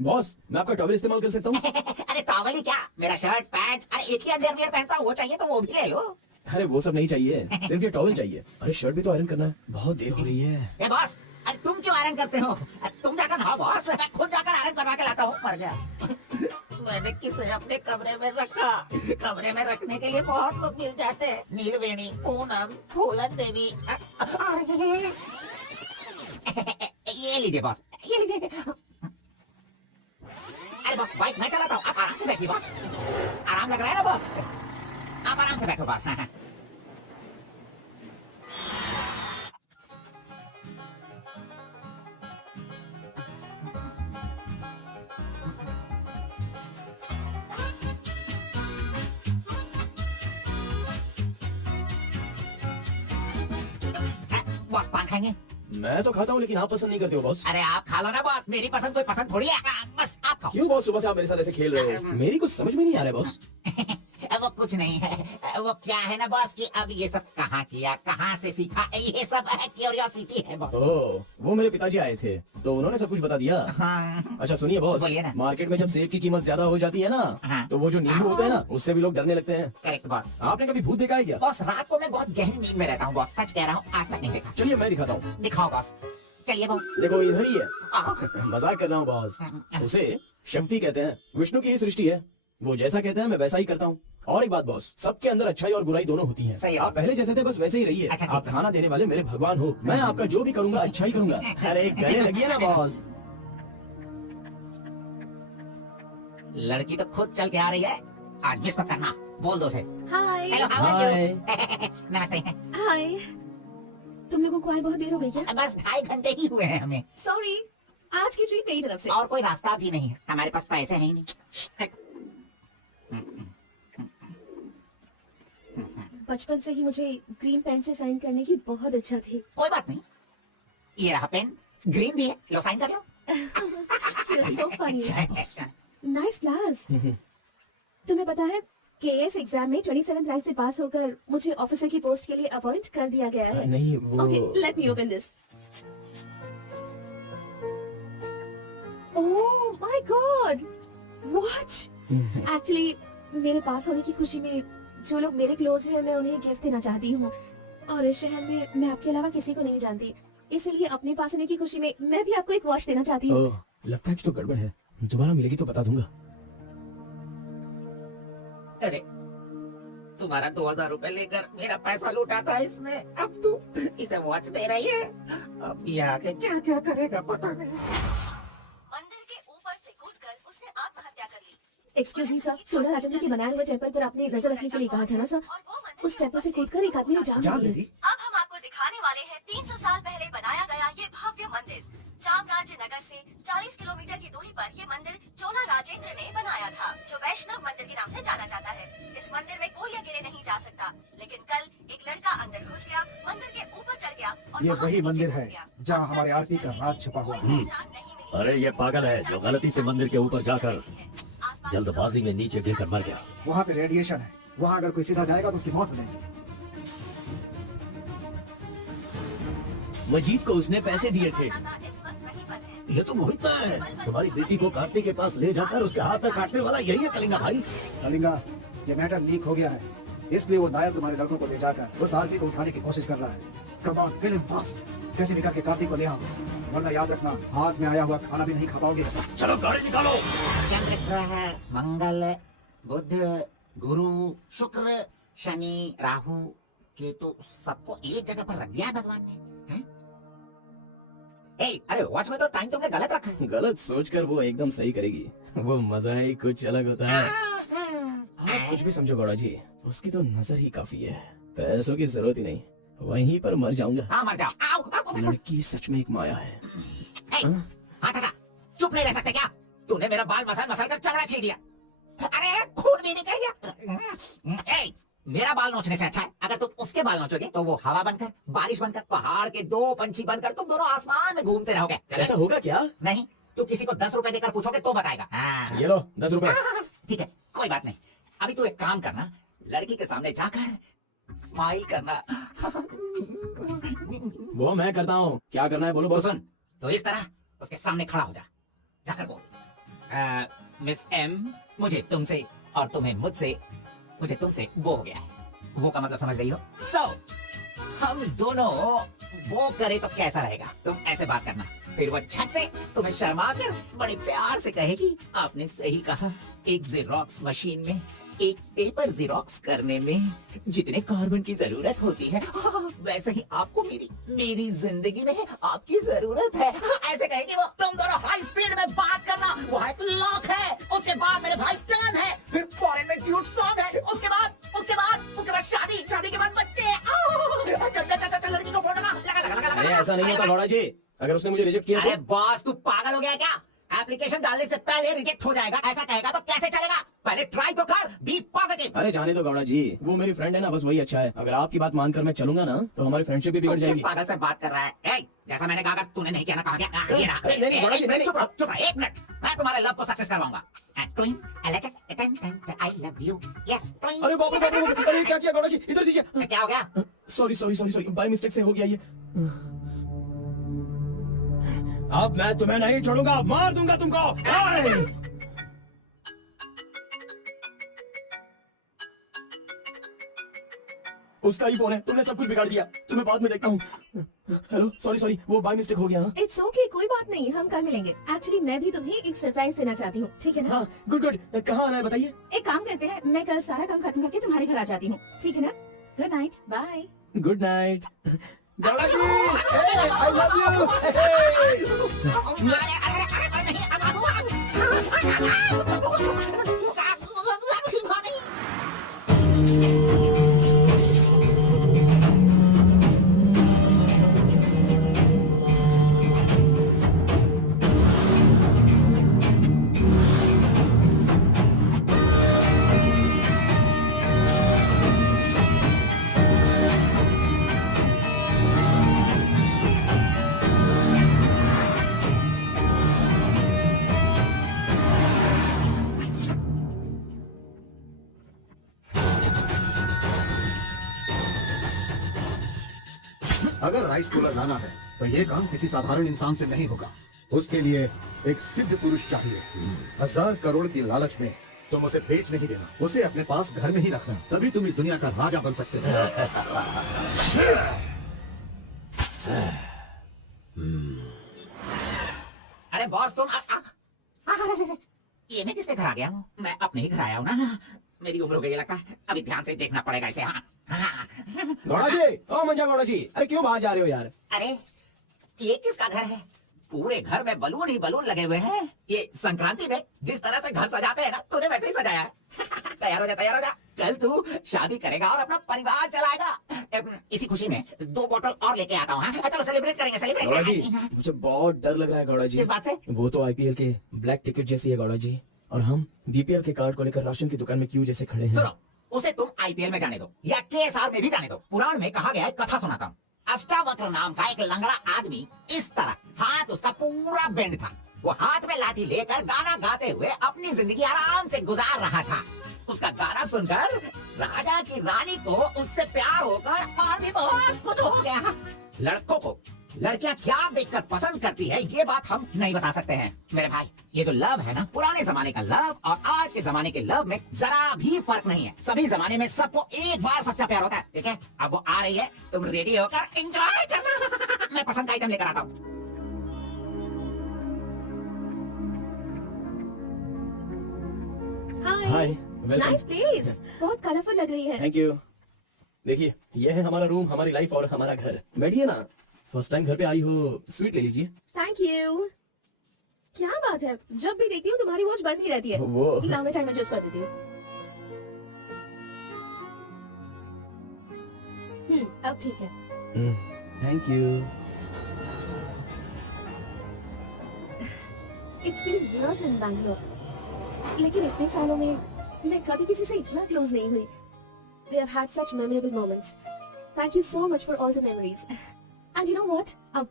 बॉस मैं आपका टॉवल इस्तेमाल कर सकता हूँ? अरे टॉवल ही क्या, मेरा शर्ट पैंट, अरे एक ही अंडरवियर पहनता हूँ, वो चाहिए तो वो भी ले लो। अरे वो सब नहीं चाहिए, सिर्फ ये टॉवल चाहिए। अरे शर्ट भी तो आयरन करना है, बहुत देर हो रही है। ए बॉस, अरे तुम क्यों आयरन करते हो? तुम जाकर नहाओ बॉस, मैं खुद जाकर आयरन करवा के लाता हूँ। मर गया। मैंने किसे अपने कमरे में रखा? कमरे में रखने के लिए बहुत लोग मिल जाते हैं। नीलवेणी, पूनम, फूलन देवी। ये लीजिए बॉस, ये लीजिए। अरे बॉस बाइक मैं चलाता हूँ, आप आराम से बैठिए बॉस। आराम लग रहा है ना बॉस? आप आराम से बैठो बॉस। बॉस पान खाएंगे? मैं तो खाता हूँ लेकिन आप पसंद नहीं करते हो बॉस। अरे आप खा लो ना बॉस, मेरी पसंद कोई पसंद थोड़ी है। बस आप खाओ। क्यों बॉस सुबह से आप मेरे साथ ऐसे खेल रहे हो? मेरी कुछ समझ में नहीं आ रहा है बॉस। वो कुछ नहीं है, वो क्या है ना बॉस कि अब ये सब कहाँ किया, कहाँ से सीखा, ये सब क्यूरियोसिटी है बॉस। ओह, वो मेरे पिताजी आए थे तो उन्होंने सब कुछ बता दिया। हाँ। अच्छा सुनिए बॉस, बोलिए ना। मार्केट में जब सेब की कीमत ज्यादा हो जाती है ना, हाँ। तो वो जो नींबू होते हैं ना उससे भी लोग डरने लगते हैं। Correct boss. आपने कभी भूत देखा है क्या? बॉस रात को मैं बहुत गहरी नींद में रहता हूँ बॉस, सच कह रहा हूँ, आज तक नहीं देखा। चलिए मैं दिखाता हूँ। दिखाओ बॉस, चलिए बॉस। देखो इधर ही है। मजाक कर रहा हूँ बॉस, उसे शक्ति कहते हैं, विष्णु की ही सृष्टि है। वो जैसा कहते हैं मैं वैसा ही करता हूँ। और एक बात बॉस, सबके अंदर अच्छाई और बुराई दोनों होती सही है। है आप पहले जैसे थे बस वैसे ही रहिए। अच्छा, ठीक आप खाना देने वाले मेरे भगवान हो, मैं आपका जो भी करूंगा अच्छा ही करूंगा। अरे गले लगिए ना बॉस। लड़की तो खुद चल के आ रही है, आज मिस मत करना, बोल दो उसे। Hi hello, how are you? नमस्ते। हाय, तुम लोगों को आए बहुत देर हो गई क्या? बस 2.5 घंटे ही हुए हैं हमें, सॉरी, आज की ट्रीट मेरी तरफ से। और कोई रास्ता भी नहीं है, हमारे पास पैसे हैं ही नहीं। बचपन से ही मुझे ग्रीन पेन से साइन करने की बहुत इच्छा थी। कोई बात नहीं, ये रहा पेन, ग्रीन भी है, लो साइन कर लो। You're so funny. Nice class. तुम्हें पता है केएस एग्जाम में 27th रैंक से पास होकर मुझे ऑफिसर की पोस्ट के लिए अपॉइंट कर दिया गया है। नहीं वो Okay, let me open this. Oh my God! What? Actually, मेरे पास होने की खुशी में जो लोग मेरे क्लोज हैं मैं उन्हें गिफ्ट देना चाहती हूँ। और इस शहर में मैं आपके अलावा किसी को नहीं जानती, इसलिए अपने पास होने की खुशी में मैं भी आपको एक वॉच देना चाहती हूँ। ओह, लगता है कुछ तो गड़बड़ है। दोबारा मिलेगी तो बता दूंगा। अरे तुम्हारा 2000 रुपए लेकर मेरा पैसा लूटा था इसने, अब तू इसे वॉच दे रही है। अब ये आके क्या क्या करेगा पता नहीं। मंदिर के ऊपर से कूदकर उसने आत्महत्या एक्सक्यूज मी सर, चोला राजेंद्र के बनाए हुए टेम्पल पर आपने नजर रखने के लिए कहा था ना सर? उस टेम्पल से कूदकर एक आदमी ने जान जान ली दे है। दी। अब हम आपको दिखाने वाले हैं 300 साल पहले बनाया गया ये भव्य मंदिर। चामराज नगर से 40 किलोमीटर की दूरी पर ये मंदिर चोला राजेंद्र ने बनाया था, जो वैष्णव मंदिर के नाम से जाना जाता है। इस मंदिर में कोई अकेले नहीं जा सकता, लेकिन कल एक लड़का अंदर घुस गया, मंदिर के ऊपर चढ़ गया और ये वहाँ वही से नीचे मंदिर कूद है गया। जहाँ हमारे आरपी का राज छुपा हुआ है। पहचान नहीं मिली। अरे ये पागल है जो गलती से मंदिर के ऊपर जाकर जल्दबाजी में नीचे गिरकर मर गया। वहाँ पे रेडिएशन है, वहाँ अगर कोई सीधा जाएगा तो उसकी मौत हो जाएगी। मजीद को उसने पैसे दिए थे। इस वक्त वहीं पर है। ये तो मोहित नायर है। तुम्हारी बेटी को कार्तिक के पास ले जाकर उसके हाथ में काटने वाला यही है कलिंगा भाई। कलिंगा, ये मैटर लीक हो गया है, इसलिए वो नायर तुम्हारे लड़कों को ले जाकर उस आरपी को उठाने की कोशिश कर रहा है। Come on, kill him fast. कैसे भी करके कार्तिक को ले आओ, वरना याद रखना हाथ में आया हुआ खाना भी नहीं खा पाओगे। चलो गाड़ी निकालो। चंद्र ग्रह मंगल बुध गुरु शुक्र शनि राहु केतु सबको एक जगह पर रख दिया है भगवान ने। हैं? ए, अरे वॉच में तो टाइम तुमने गलत रखा है। गलत सोचकर वो एकदम सही करेगी। वो मजा ही कुछ अलग होता है। आप कुछ भी समझो गौड़ा जी, उसकी तो नजर ही काफी है, पैसों की जरूरत ही नहीं। वहीं पर मर जाऊंगा। हाँ मर जाओ। आओ, आओ, आओ। लड़की सच में एक माया है। ए, हाँ टका, चुप नहीं रह सकते क्या? तूने मेरा बाल मसल मसल कर चमड़ा छील दिया। अरे खून भी निकल गया। ए, मेरा बाल नोचने से अच्छा है अगर तुम उसके बाल नोचोगे तो वो हवा बनकर, बारिश बनकर, पहाड़ के दो पंछी बनकर तुम दोनों आसमान में घूमते रहोगे। ऐसा होगा क्या? नहीं, तू किसी को 10 रुपए देकर पूछोगे तो बताएगा। हाँ। ये लो 10 रुपए। ठीक है, कोई बात नहीं। अभी तू एक काम करना, लड़की के सामने जाकर स्माइल करना। वो मैं करता हूँ, क्या करना है बोलो तो बॉस। सुन, तो इस तरह उसके सामने खड़ा हो जा, जाकर बोल, मिस एम, मुझे तुमसे और तुम्हें मुझसे, मुझे तुमसे वो हो गया है। वो का मतलब समझ रही हो? हम दोनों वो करे तो कैसा रहेगा? तुम ऐसे बात करना, फिर वो झट से तुम्हें शर्मा कर बड़े प्यार से कहेगी, आपने सही कहा, एक जेरोक्स मशीन में एक पेपर जेरोक्स करने में जितने कार्बन की जरूरत होती है, वैसे ही आपको मेरी जिंदगी में आपकी जरूरत है। ऐसे कहेगी वो। तुम दोनों हाई स्पीड में बात करना, वो है लॉक है, उसके बाद मेरे भाई टर्न है, फिर फॉरेन में ड्यूट सॉन्ग है, उसके बाद शादी के बाद बच्चे। चल लड़की को फोन लगा। अरे ऐसा नहीं होता गौड़ा जी, अगर उसने मुझे रिजेक्ट किया अरे तो? बॉस, तू पागल हो गया क्या? एप्लीकेशन डालने से पहले रिजेक्ट हो जाएगा, ऐसा कहेगा तो कैसे चलेगा? पहले ट्राई तो कर, बी पॉजिटिव। अरे जाने दो गौड़ा जी, वो मेरी फ्रेंड है ना, बस वही अच्छा है। अगर आपकी बात मानकर मैं चलूंगा ना तो हमारी फ्रेंडशिप भी बिगड़ जाएगी। पागल से बाट कर रहा है? ए, जैसा मैंने कहा तूने नहीं कहना, कहा गया। ये रहा। नहीं, गौड़ा जी, नहीं, चुप रहो, एक मिनट, मैं तुम्हारे लव को सक्सेस करवाऊंगा। आई लव यू। यस। अरे बाप रे बाप रे, अरे क्या किया गौड़ा जी, इधर दीजिए। क्या हो गया? सॉरी, बाय मिस्टेक से हो गया ये। अब मैं तुम्हें नहीं छोड़ूंगा, मार दूंगा तुमको। अरे! उसका ही फोन है, तुमने सब कुछ बिगाड़ दिया। तुम्हें बाद में देखता हूँ। हेलो, सॉरी, वो बाय मिस्टेक हो गया। इट्स ओके, कोई बात नहीं, हम कल मिलेंगे। एक्चुअली मैं भी तुम्हें एक सरप्राइज देना चाहती हूँ, ठीक है ना? हाँ, गुड। कहाँ आना है बताइए। एक काम करते हैं, मैं कल सारा काम खत्म करके तुम्हारे घर आ जाती हूँ, ठीक है ना? Good night, bye. Good night. Gowda ji, I love you. अगर राइस कूलर लाना है तो ये काम किसी साधारण इंसान से नहीं होगा। उसके लिए एक सिद्ध पुरुष चाहिए। 1000 करोड़ की लालच में तुम उसे बेच नहीं देना, उसे अपने पास घर में ही रखना, तभी तुम इस दुनिया का राजा बन सकते हो। अरे बॉस, तुम ये मैं किसके घर आ गया हूँ? मैं अपने ही घर आया हूँ ना। मेरी उम्र हो गई लगता है, अभी ध्यान से देखना पड़ेगा इसे। गौड़ा जी, ओ मंजा गौड़ा जी, अरे क्यों बाहर जा रहे हो यार? अरे ये किसका घर है? पूरे घर में बलून ही बलून लगे हुए हैं। ये संक्रांति में जिस तरह से घर सजाते हैं ना, तूने वैसे ही सजाया है। तैयार हो जा, तैयार हो जा। कल तू शादी करेगा और अपना परिवार चलाएगा। इसी खुशी में 2 बोतल और लेके आता हूँ। हाँ? चलो सेलिब्रेट करेंगे, सेलिब्रेट गौड़ा जी, करेंगे। मुझे बहुत डर लग रहा है गौड़ा जी। किस बात से? वो तो आईपीएल के ब्लैक टिकट जैसी है गौड़ा जी, और हम बीपीएल के कार्ड को लेकर राशन की दुकान में क्यों जैसे खड़े हैं। सुनो, उसे तुम आईपीएल में जाने दो या केएसआर में भी जाने दो। पुराण में कहा गया है, कथा सुनाता हूँ। अष्टावक्र नाम का एक लंगड़ा आदमी, इस तरह हाथ उसका पूरा बेंड था। वो हाथ में लाठी लेकर गाना गाते हुए अपनी जिंदगी आराम से गुजार रहा था। उसका गाना सुनकर राजा की रानी को उससे प्यार होकर और भी बहुत कुछ हो गया। लड़कों को लड़कियां क्या देखकर पसंद करती है, ये बात हम नहीं बता सकते हैं मेरे भाई। ये जो लव है ना, पुराने जमाने का लव और आज के जमाने के लव में जरा भी फर्क नहीं है। सभी जमाने में सबको एक बार सच्चा प्यार होता है, ठीक है? अब वो आ रही है, तुम रेडी होकर एंजॉय करना। मैं पसंद का आइटम लेकर आता हूँ। हाय, नाइस प्लेस, बहुत कलरफुल लग रही है। Thank you. देखिए, ये है हमारा रूम, हमारी लाइफ और हमारा घर। बैठिए ना, फर्स्ट टाइम घर पे आई हो, स्वीट ले लीजिए। Thank you. क्या बात है, जब भी देखती हूँ तुम्हारी वॉच बंद ही रहती है। वो लाओ मैं टाइम एडजस्ट कर देती हूँ। अब ठीक है। Thank you. It's been years in Bangalore, लेकिन इतने सालों में मैं कभी किसी से इतना क्लोज नहीं हुई। We have had such memorable moments. Thank you so much for all the memories. And you know what? अब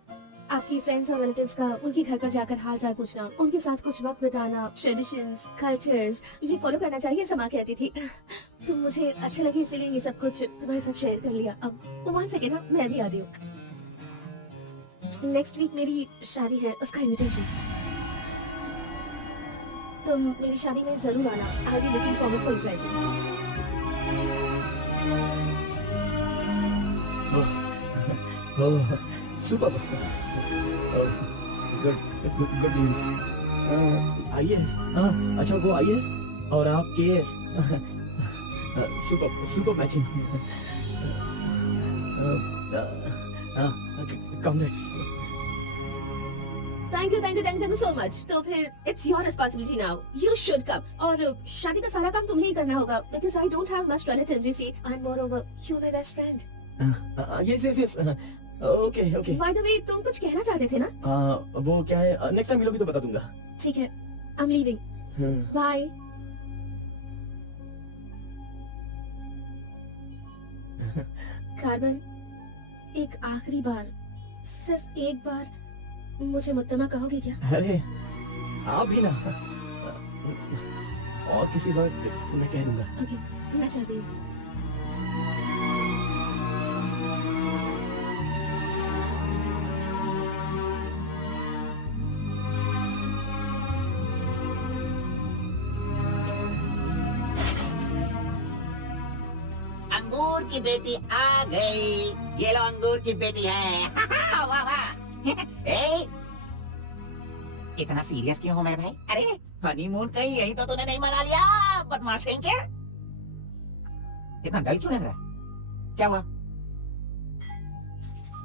आपकी फ्रेंड्स और रिलेटिव्स का उनके घर पर जाकर हाल चाल पूछना, उनके साथ कुछ वक्त बिताना, ट्रेडिशंस, कल्चर्स, ये फॉलो करना चाहिए, समा कहती थी। तो मुझे अच्छा लगे, इसीलिए ये सब कुछ तुम्हारे साथ शेयर कर लिया। अब 1 सेकेंड ना, मैं भी आती हूँ। नेक्स्ट वीक मेरी शादी है, उसका इनविटेशन तुम मेरी शादी में जरूर आना। I be looking forward for presents. Oh, super. Good news. IAS, हाँ, अच्छा वो आईएएस और आप KS. Super matching. Congrats. Thank you so much. तो फिर it's your responsibility now, you should come. और शादी का सारा काम तुम्हें ही करना होगा, because I don't have much relatives, you see, and moreover you are my best friend. Yes. Okay. By the way, तुम कुछ कहना चाहते थे ना? वो क्या है, नेक्स्ट टाइम मिलोगी तो बता दूंगा। ठीक है, I am leaving, bye. Carbon, एक आखिरी बार, सिर्फ एक बार मुझे मुत्तमा कहोगे क्या? अरे आप भी ना, और किसी वक्त मैं कह दूंगा। ओके, मैं चलती हूँ। अंगूर की बेटी आ गई। ये लो अंगूर की बेटी है। वाह वाह। ए, इतना सीरियस क्यों हो मेरे भाई? अरे हनीमून कहीं यही तो तूने नहीं मना लिया, बदमाश कहीं के। इतना डल क्यों लग रहा है? क्या हुआ?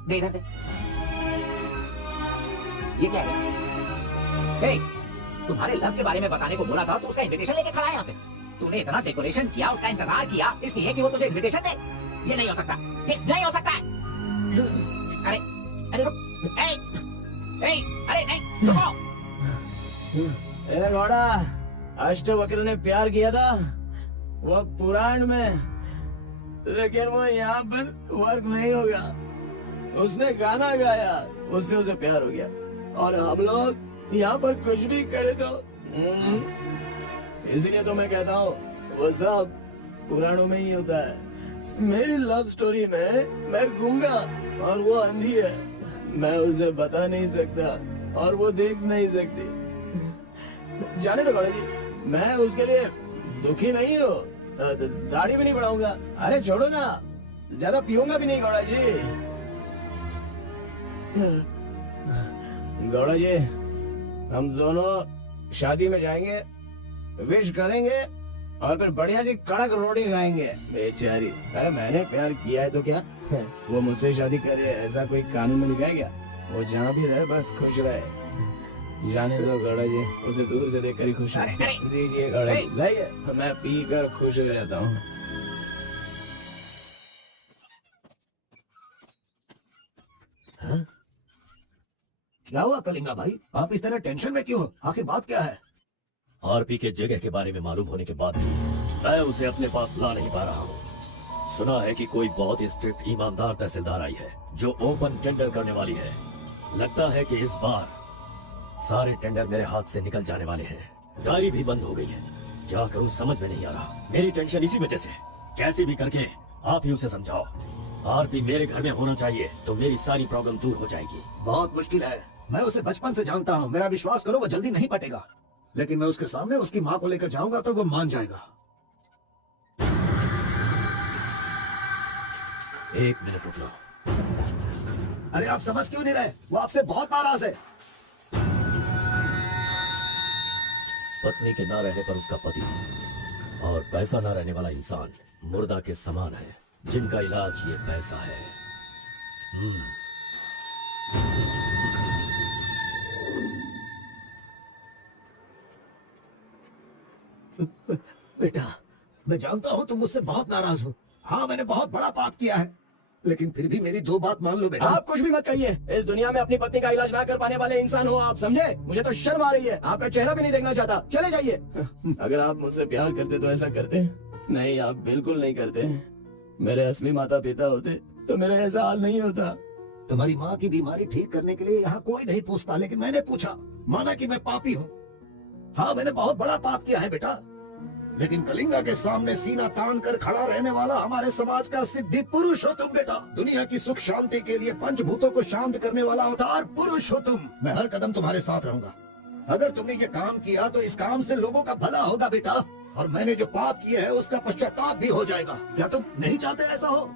दे इधर दे। ये क्या है? ए, तुम्हारे लव के बारे में बताने को बोला था तो उसका इनविटेशन लेके खड़ा है यहाँ पे। तूने इतना डेकोरेशन किया, उसका इंतजार किया इसलिए कि वो तुझे इनविटेशन दे। ये नहीं हो सकता, ये नहीं हो सकता। अरे अरे रुक, अरे नहीं रुको। ए घोड़ा, अष्टवक्र ने प्यार किया था वो पुराण में, लेकिन वो यहाँ पर वर्क नहीं होगा। उसने गाना गाया, उससे उसे प्यार हो गया, और हम लोग यहाँ पर कुछ भी करे तो इसलिए तो मैं कहता हूँ वो सब पुराणों में ही होता है। मेरी लव स्टोरी में मैं गूंगा और वो अंधी है, मैं उसे बता नहीं सकता और वो देख नहीं सकती। जाने दो गौड़ा जी, मैं उसके लिए दुखी नहीं हूँ, दाढ़ी भी नहीं बढ़ाऊंगा। अरे छोड़ो ना, ज्यादा पीऊंगा भी नहीं गौड़ा जी। गौड़ा जी, हम दोनों शादी में जाएंगे, विश करेंगे और फिर बढ़िया सी कड़क रोटी खाएंगे। बेचारी, अरे मैंने प्यार किया है तो क्या वो मुझसे शादी करे, ऐसा कोई कानून में लिखा है क्या? वो जहाँ भी रहे बस खुश रहे। जाने दो गौड़ा जी, उसे दूर से देखकर ही खुश है। दीजिए गौड़ा जी, लाइए, मैं पी कर खुश हो जाता हूँ। क्या हुआ कलिंगा भाई, आप इस तरह टेंशन में क्यों हो? आखिर बात क्या है? आरपी के जगह के बारे में मालूम होने के बाद भी मैं उसे अपने पास ला नहीं पा रहा हूँ। सुना है कि कोई बहुत ही स्ट्रिक्ट ईमानदार तहसीलदार आई है जो ओपन टेंडर करने वाली है। लगता है कि इस बार सारे टेंडर मेरे हाथ से निकल जाने वाले हैं। डायरी भी बंद हो गई है। क्या करूं समझ में नहीं आ रहा। मेरी टेंशन इसी वजह से। कैसे भी करके आप ही उसे समझाओ। आरपी मेरे घर में होना चाहिए तो मेरी सारी प्रॉब्लम दूर हो जाएगी। बहुत मुश्किल है, मैं उसे बचपन से जानता हूँ। मेरा विश्वास करो, वो जल्दी नहीं पटेगा। लेकिन मैं उसके सामने उसकी माँ को लेकर जाऊंगा तो वो मान जाएगा। एक मिनट रुक लो। अरे आप समझ क्यों नहीं रहे? वो आपसे बहुत नाराज है। पत्नी के ना रहने पर उसका पति और पैसा ना रहने वाला इंसान मुर्दा के समान है, जिनका इलाज ये पैसा है। बेटा, मैं जानता हूँ तुम मुझसे बहुत नाराज हो। हाँ, मैंने बहुत बड़ा पाप किया है, लेकिन फिर भी मेरी दो बात मान लो बेटा। आप कुछ भी मत कहिए। इस दुनिया में अपनी पत्नी का इलाज ना कर पाने वाले इंसान हो आप, समझे? मुझे तो शर्म आ रही है। आपका चेहरा भी नहीं देखना चाहता। चले जाइए। अगर आप मुझसे प्यार करते तो ऐसा करते। नहीं, आप बिल्कुल नहीं करते। मेरे असली माता पिता होते तो मेरा ऐसा हाल नहीं होता। तुम्हारी माँ की बीमारी ठीक करने के लिए यहाँ कोई नहीं पूछता, लेकिन मैंने पूछा, माना कि मैं पापी हूँ। हाँ, मैंने बहुत बड़ा पाप किया है बेटा, लेकिन कलिंगा के सामने सीना तान कर खड़ा रहने वाला हमारे समाज का सिद्धि पुरुष हो तुम बेटा। दुनिया की सुख शांति के लिए पंचभूतों को शांत करने वाला अवतार पुरुष हो तुम। मैं हर कदम तुम्हारे साथ रहूंगा। अगर तुमने ये काम किया तो इस काम से लोगों का भला होगा बेटा, और मैंने जो पाप किया है उसका पश्चाताप भी हो जाएगा। क्या तुम नहीं चाहते ऐसा हो?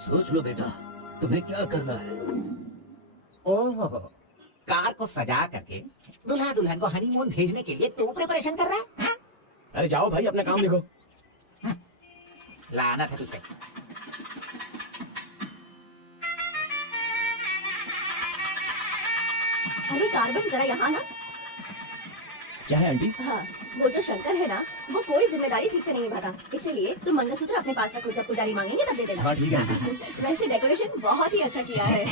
सोच लो बेटा, तुम्हें क्या करना है। ओह, कार को सजा करके दूल्हा दुल्हन को हनीमून भेजने के लिए तू प्रिपरेशन कर रहा है? हाँ? अरे जाओ भाई, अपना काम देखो। लानत है तुझ पे। अरे कार्बन, जरा यहाँ ना। क्या है आंटी? हाँ, वो जो शंकर है ना, वो कोई जिम्मेदारी ठीक से नहीं निभाता। इसीलिए तुम मंगलसूत्र अपने पास रखो, जब पुजारी मांगेंगे तब दे देना। हाँ ठीक है आंटी। वैसे डेकोरेशन बहुत ही अच्छा किया है।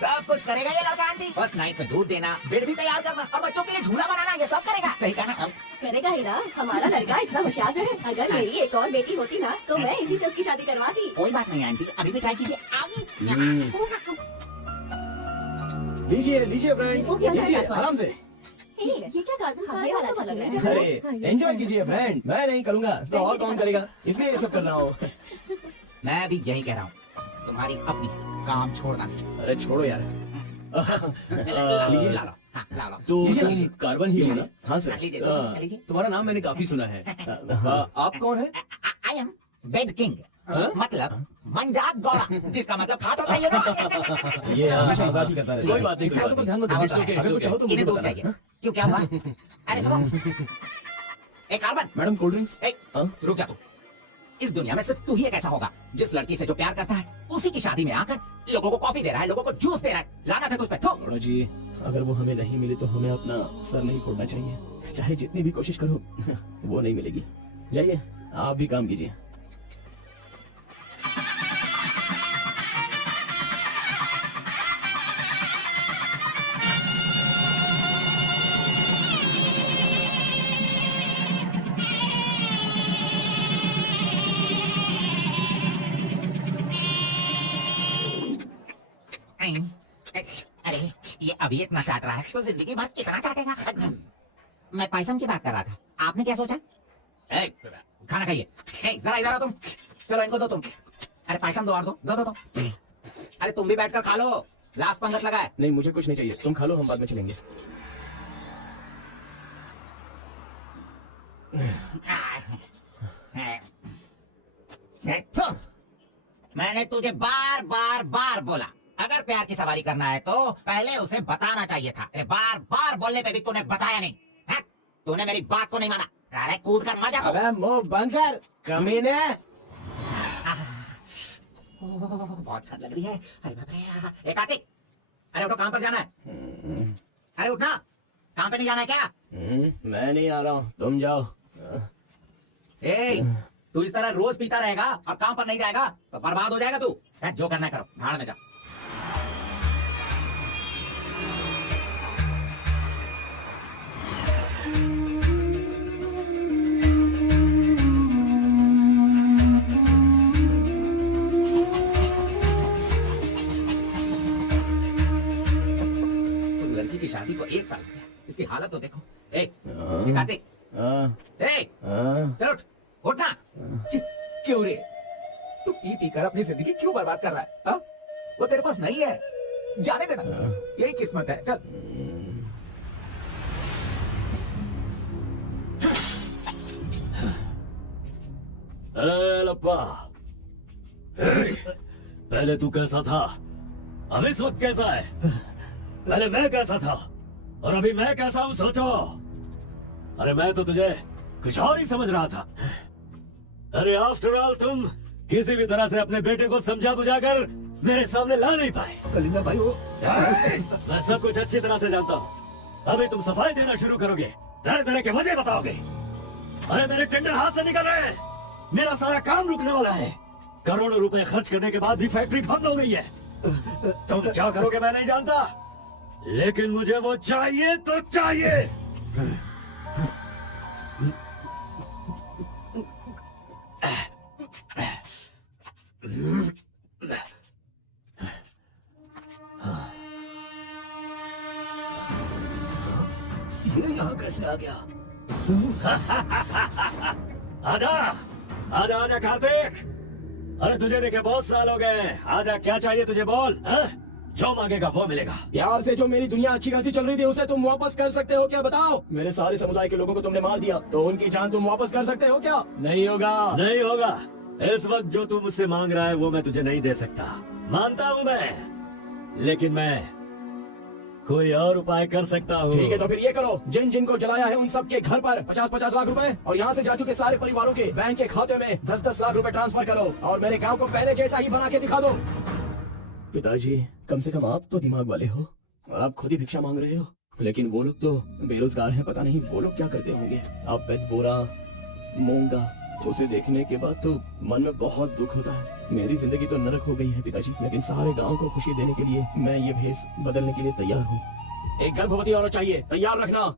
सब कुछ करेगा ये लड़का आंटी। फर्स्ट नाइट में दूध देना, बेड भी तैयार करना और बच्चों के लिए झूला बनाना, ये सब करेगा। सही कहा ना? करेगा ही ना, हमारा लड़का इतना होशियार है। अगर मेरी एक और बेटी होती ना तो मैं इसी से उसकी शादी करवाती। कोई बात नहीं आंटी, अभी भी ट्राई कीजिए। लीजिए लीजिए फ्रेंड्स, वो क्या लीजिए करता है? आराम से। ये क्या कार्बन, सारे वाला अच्छा लग रहा है। अरे एंजॉय कीजिए फ्रेंड, मैं नहीं करूँगा तो और कौन करेगा, इसलिए ये सब कर रहा हूँ। मैं भी यही कह रहा हूँ, तुम्हारी अपनी काम छोड़ना नहीं। अरे छोड़ो यार। लीजिए, ला लो। हाँ, ला लो। तो लीजिए, तुम कार्बन ही हो ना? हाँ सर। लीजिए, लीजिए। तुम्हारा नाम मैंने काफी सुना है। आप कौन है? आई एम बेड किंग, मतलब मनजात गौड़ा, जिसका मतलब खाट होता है ये ना। ये हमेशा मजाक ही करता रहता है। कोई बात नहीं, इस बात पर ध्यान मत दो। It's okay, अगर कुछ चाहो तो मुझे इन्हें दूध बताना। चाहिए। क्यों, क्या हुआ? अरे सुनो, एक कार्बन, मैडम कोल्ड ड्रिंक्स। रुक जा तू। इस दुनिया में सिर्फ तू ही एक ऐसा होगा जिस लड़की से जो प्यार करता है उसी की शादी में आकर लोगों को कॉफी दे रहा है, लोगों को जूस दे रहा है। लानत है तुझ पे। थू। गौड़ा जी, अगर वो हमें नहीं मिले तो हमें अपना सर नहीं फोड़ना चाहिए। चाहे जितनी भी कोशिश करो वो नहीं मिलेगी। जाइए, आप भी काम कीजिए। अरे ये अभी इतना चाट रहा है तो जिंदगी भर कितना चाटेगा। मैं पायसम की बात कर रहा था, आपने क्या सोचा? खाना खाइए। जरा इधर आओ तुम। चलो इनको दो तुम। अरे पायसम दो और दो दो दो दो। अरे तुम भी बैठकर खा लो, लास्ट पंगत लगा है। नहीं, मुझे कुछ नहीं चाहिए, तुम खा लो, हम बाद में चलेंगे। मैंने तुझे बार बार बार बोला, अगर प्यार की सवारी करना है तो पहले उसे बताना चाहिए था। बार बार बोलने पे भी तूने बताया नहीं। तूने मेरी बात को नहीं माना। अरे कूद कर मजा। अबे मुंह बंद कर कमीने। बहुत ठंड लग रही है। अरे बाप रे। एक कार्तिक, अरे उठो, काम पर जाना है। अरे उठना, काम पे नहीं जाना है क्या? मैं नहीं आ रहा हूँ, तुम जाओ। ए, तू इस तरह रोज पीता रहेगा और काम पर नहीं जाएगा तो बर्बाद हो जाएगा तू। जो करना है करो, भाड़ में जा। उस लड़की की शादी को 1 साल हो गया, इसकी हालत तो देखो। ए, कार्तिक, ए, चल उठ, उठना। क्यों रे? तू पी पी कर अपनी जिंदगी क्यों बर्बाद कर रहा है? हा? वो तेरे पास नहीं है, जाने देना, यही किस्मत है। चल। लप्पा, पहले तू कैसा था, अब इस वक्त कैसा है? पहले मैं कैसा था और अभी मैं कैसा हूँ, सोचो। अरे मैं तो तुझे कुछ और ही समझ रहा था। अरे आफ्टर ऑल तुम किसी भी तरह से अपने बेटे को समझा बुझाकर मेरे सामने ला नहीं पाए। कलिंगा भाई वो मैं सब कुछ अच्छी तरह से जानता हूँ। अभी तुम सफाई देना शुरू करोगे, तरह तरह के वजह बताओगे। अरे मेरे टेंडर हाथ से निकल रहे हैं, मेरा सारा काम रुकने वाला है। करोड़ों रुपए खर्च करने के बाद भी फैक्ट्री बंद हो गई है। तुम क्या करोगे मैं नहीं जानता, लेकिन मुझे वो चाहिए तो चाहिए। ये यहाँ कैसे आ गया? आजा आजा आजा कार्तिक, अरे तुझे देखे बहुत साल हो गए। आजा, क्या चाहिए तुझे, बोल। जो मांगेगा वो मिलेगा। प्यार से जो मेरी दुनिया अच्छी खासी चल रही थी उसे तुम वापस कर सकते हो क्या, बताओ? मेरे सारे समुदाय के लोगों को तुमने मार दिया, तो उनकी जान तुम वापस कर सकते हो क्या? नहीं होगा। नहीं होगा। इस वक्त जो तू मुझसे मांग रहा है वो मैं तुझे नहीं दे सकता, मानता हूँ मैं, लेकिन मैं कोई और उपाय कर सकता हूँ। ठीक है, तो फिर ये करो, जिन जिन को जलाया है उन सब के घर पर 50-50 लाख रुपए और यहाँ से जा चुके सारे परिवारों के बैंक के खाते में 10-10 लाख रुपए ट्रांसफर करो और मेरे गांव को पहले जैसा ही बना के दिखा दो। पिताजी, कम से कम आप तो दिमाग वाले हो, आप खुद ही भिक्षा मांग रहे हो, लेकिन वो लोग तो बेरोजगार हैं, पता नहीं वो लोग क्या करते होंगे। आप बेतबोरा मूंगा, उसे देखने के बाद तो मन में बहुत दुख होता है। मेरी जिंदगी तो नरक हो गई है पिताजी, लेकिन सारे गांव को खुशी देने के लिए मैं ये भेष बदलने के लिए तैयार हूँ। एक गर्भवती औरत चाहिए, तैयार रखना।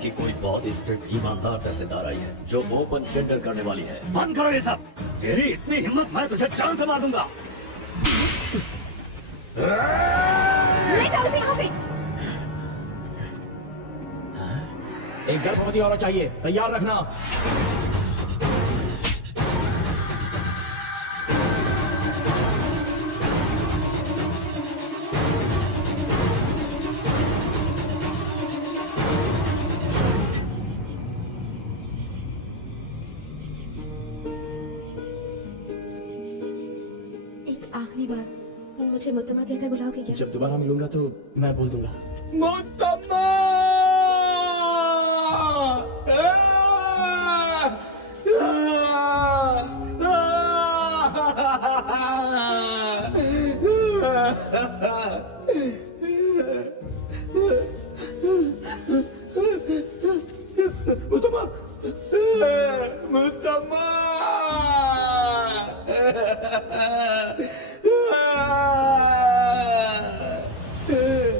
कि कोई बहुत ही स्ट्रिक्ट ईमानदार तहसीलदार आई है जो ओपन टेंडर करने वाली है। बंद करो ये सब। तेरी इतनी हिम्मत, मैं तुझे जान से मार दूंगा। ले जाओ इसे यहाँ से। एक गर्भवती औरत चाहिए, तैयार रखना। एक आखिरी बार, मुझे मुतम्मा कहकर बुलाओगे क्या? जब दोबारा मिलूंगा तो मैं बोल दूंगा। मुतम्मा! मुतम्मा! मुतम्मा!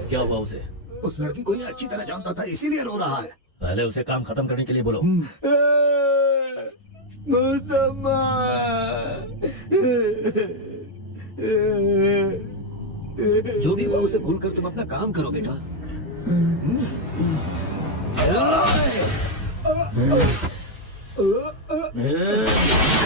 क्या हुआ उसे? उस लड़की को ये अच्छी तरह जानता था, इसीलिए रो रहा है। पहले उसे काम खत्म करने के लिए बोलो। मुतम्मा! जो भी हुआ उसे भूलकर तुम अपना काम करो बेटा। Yeah.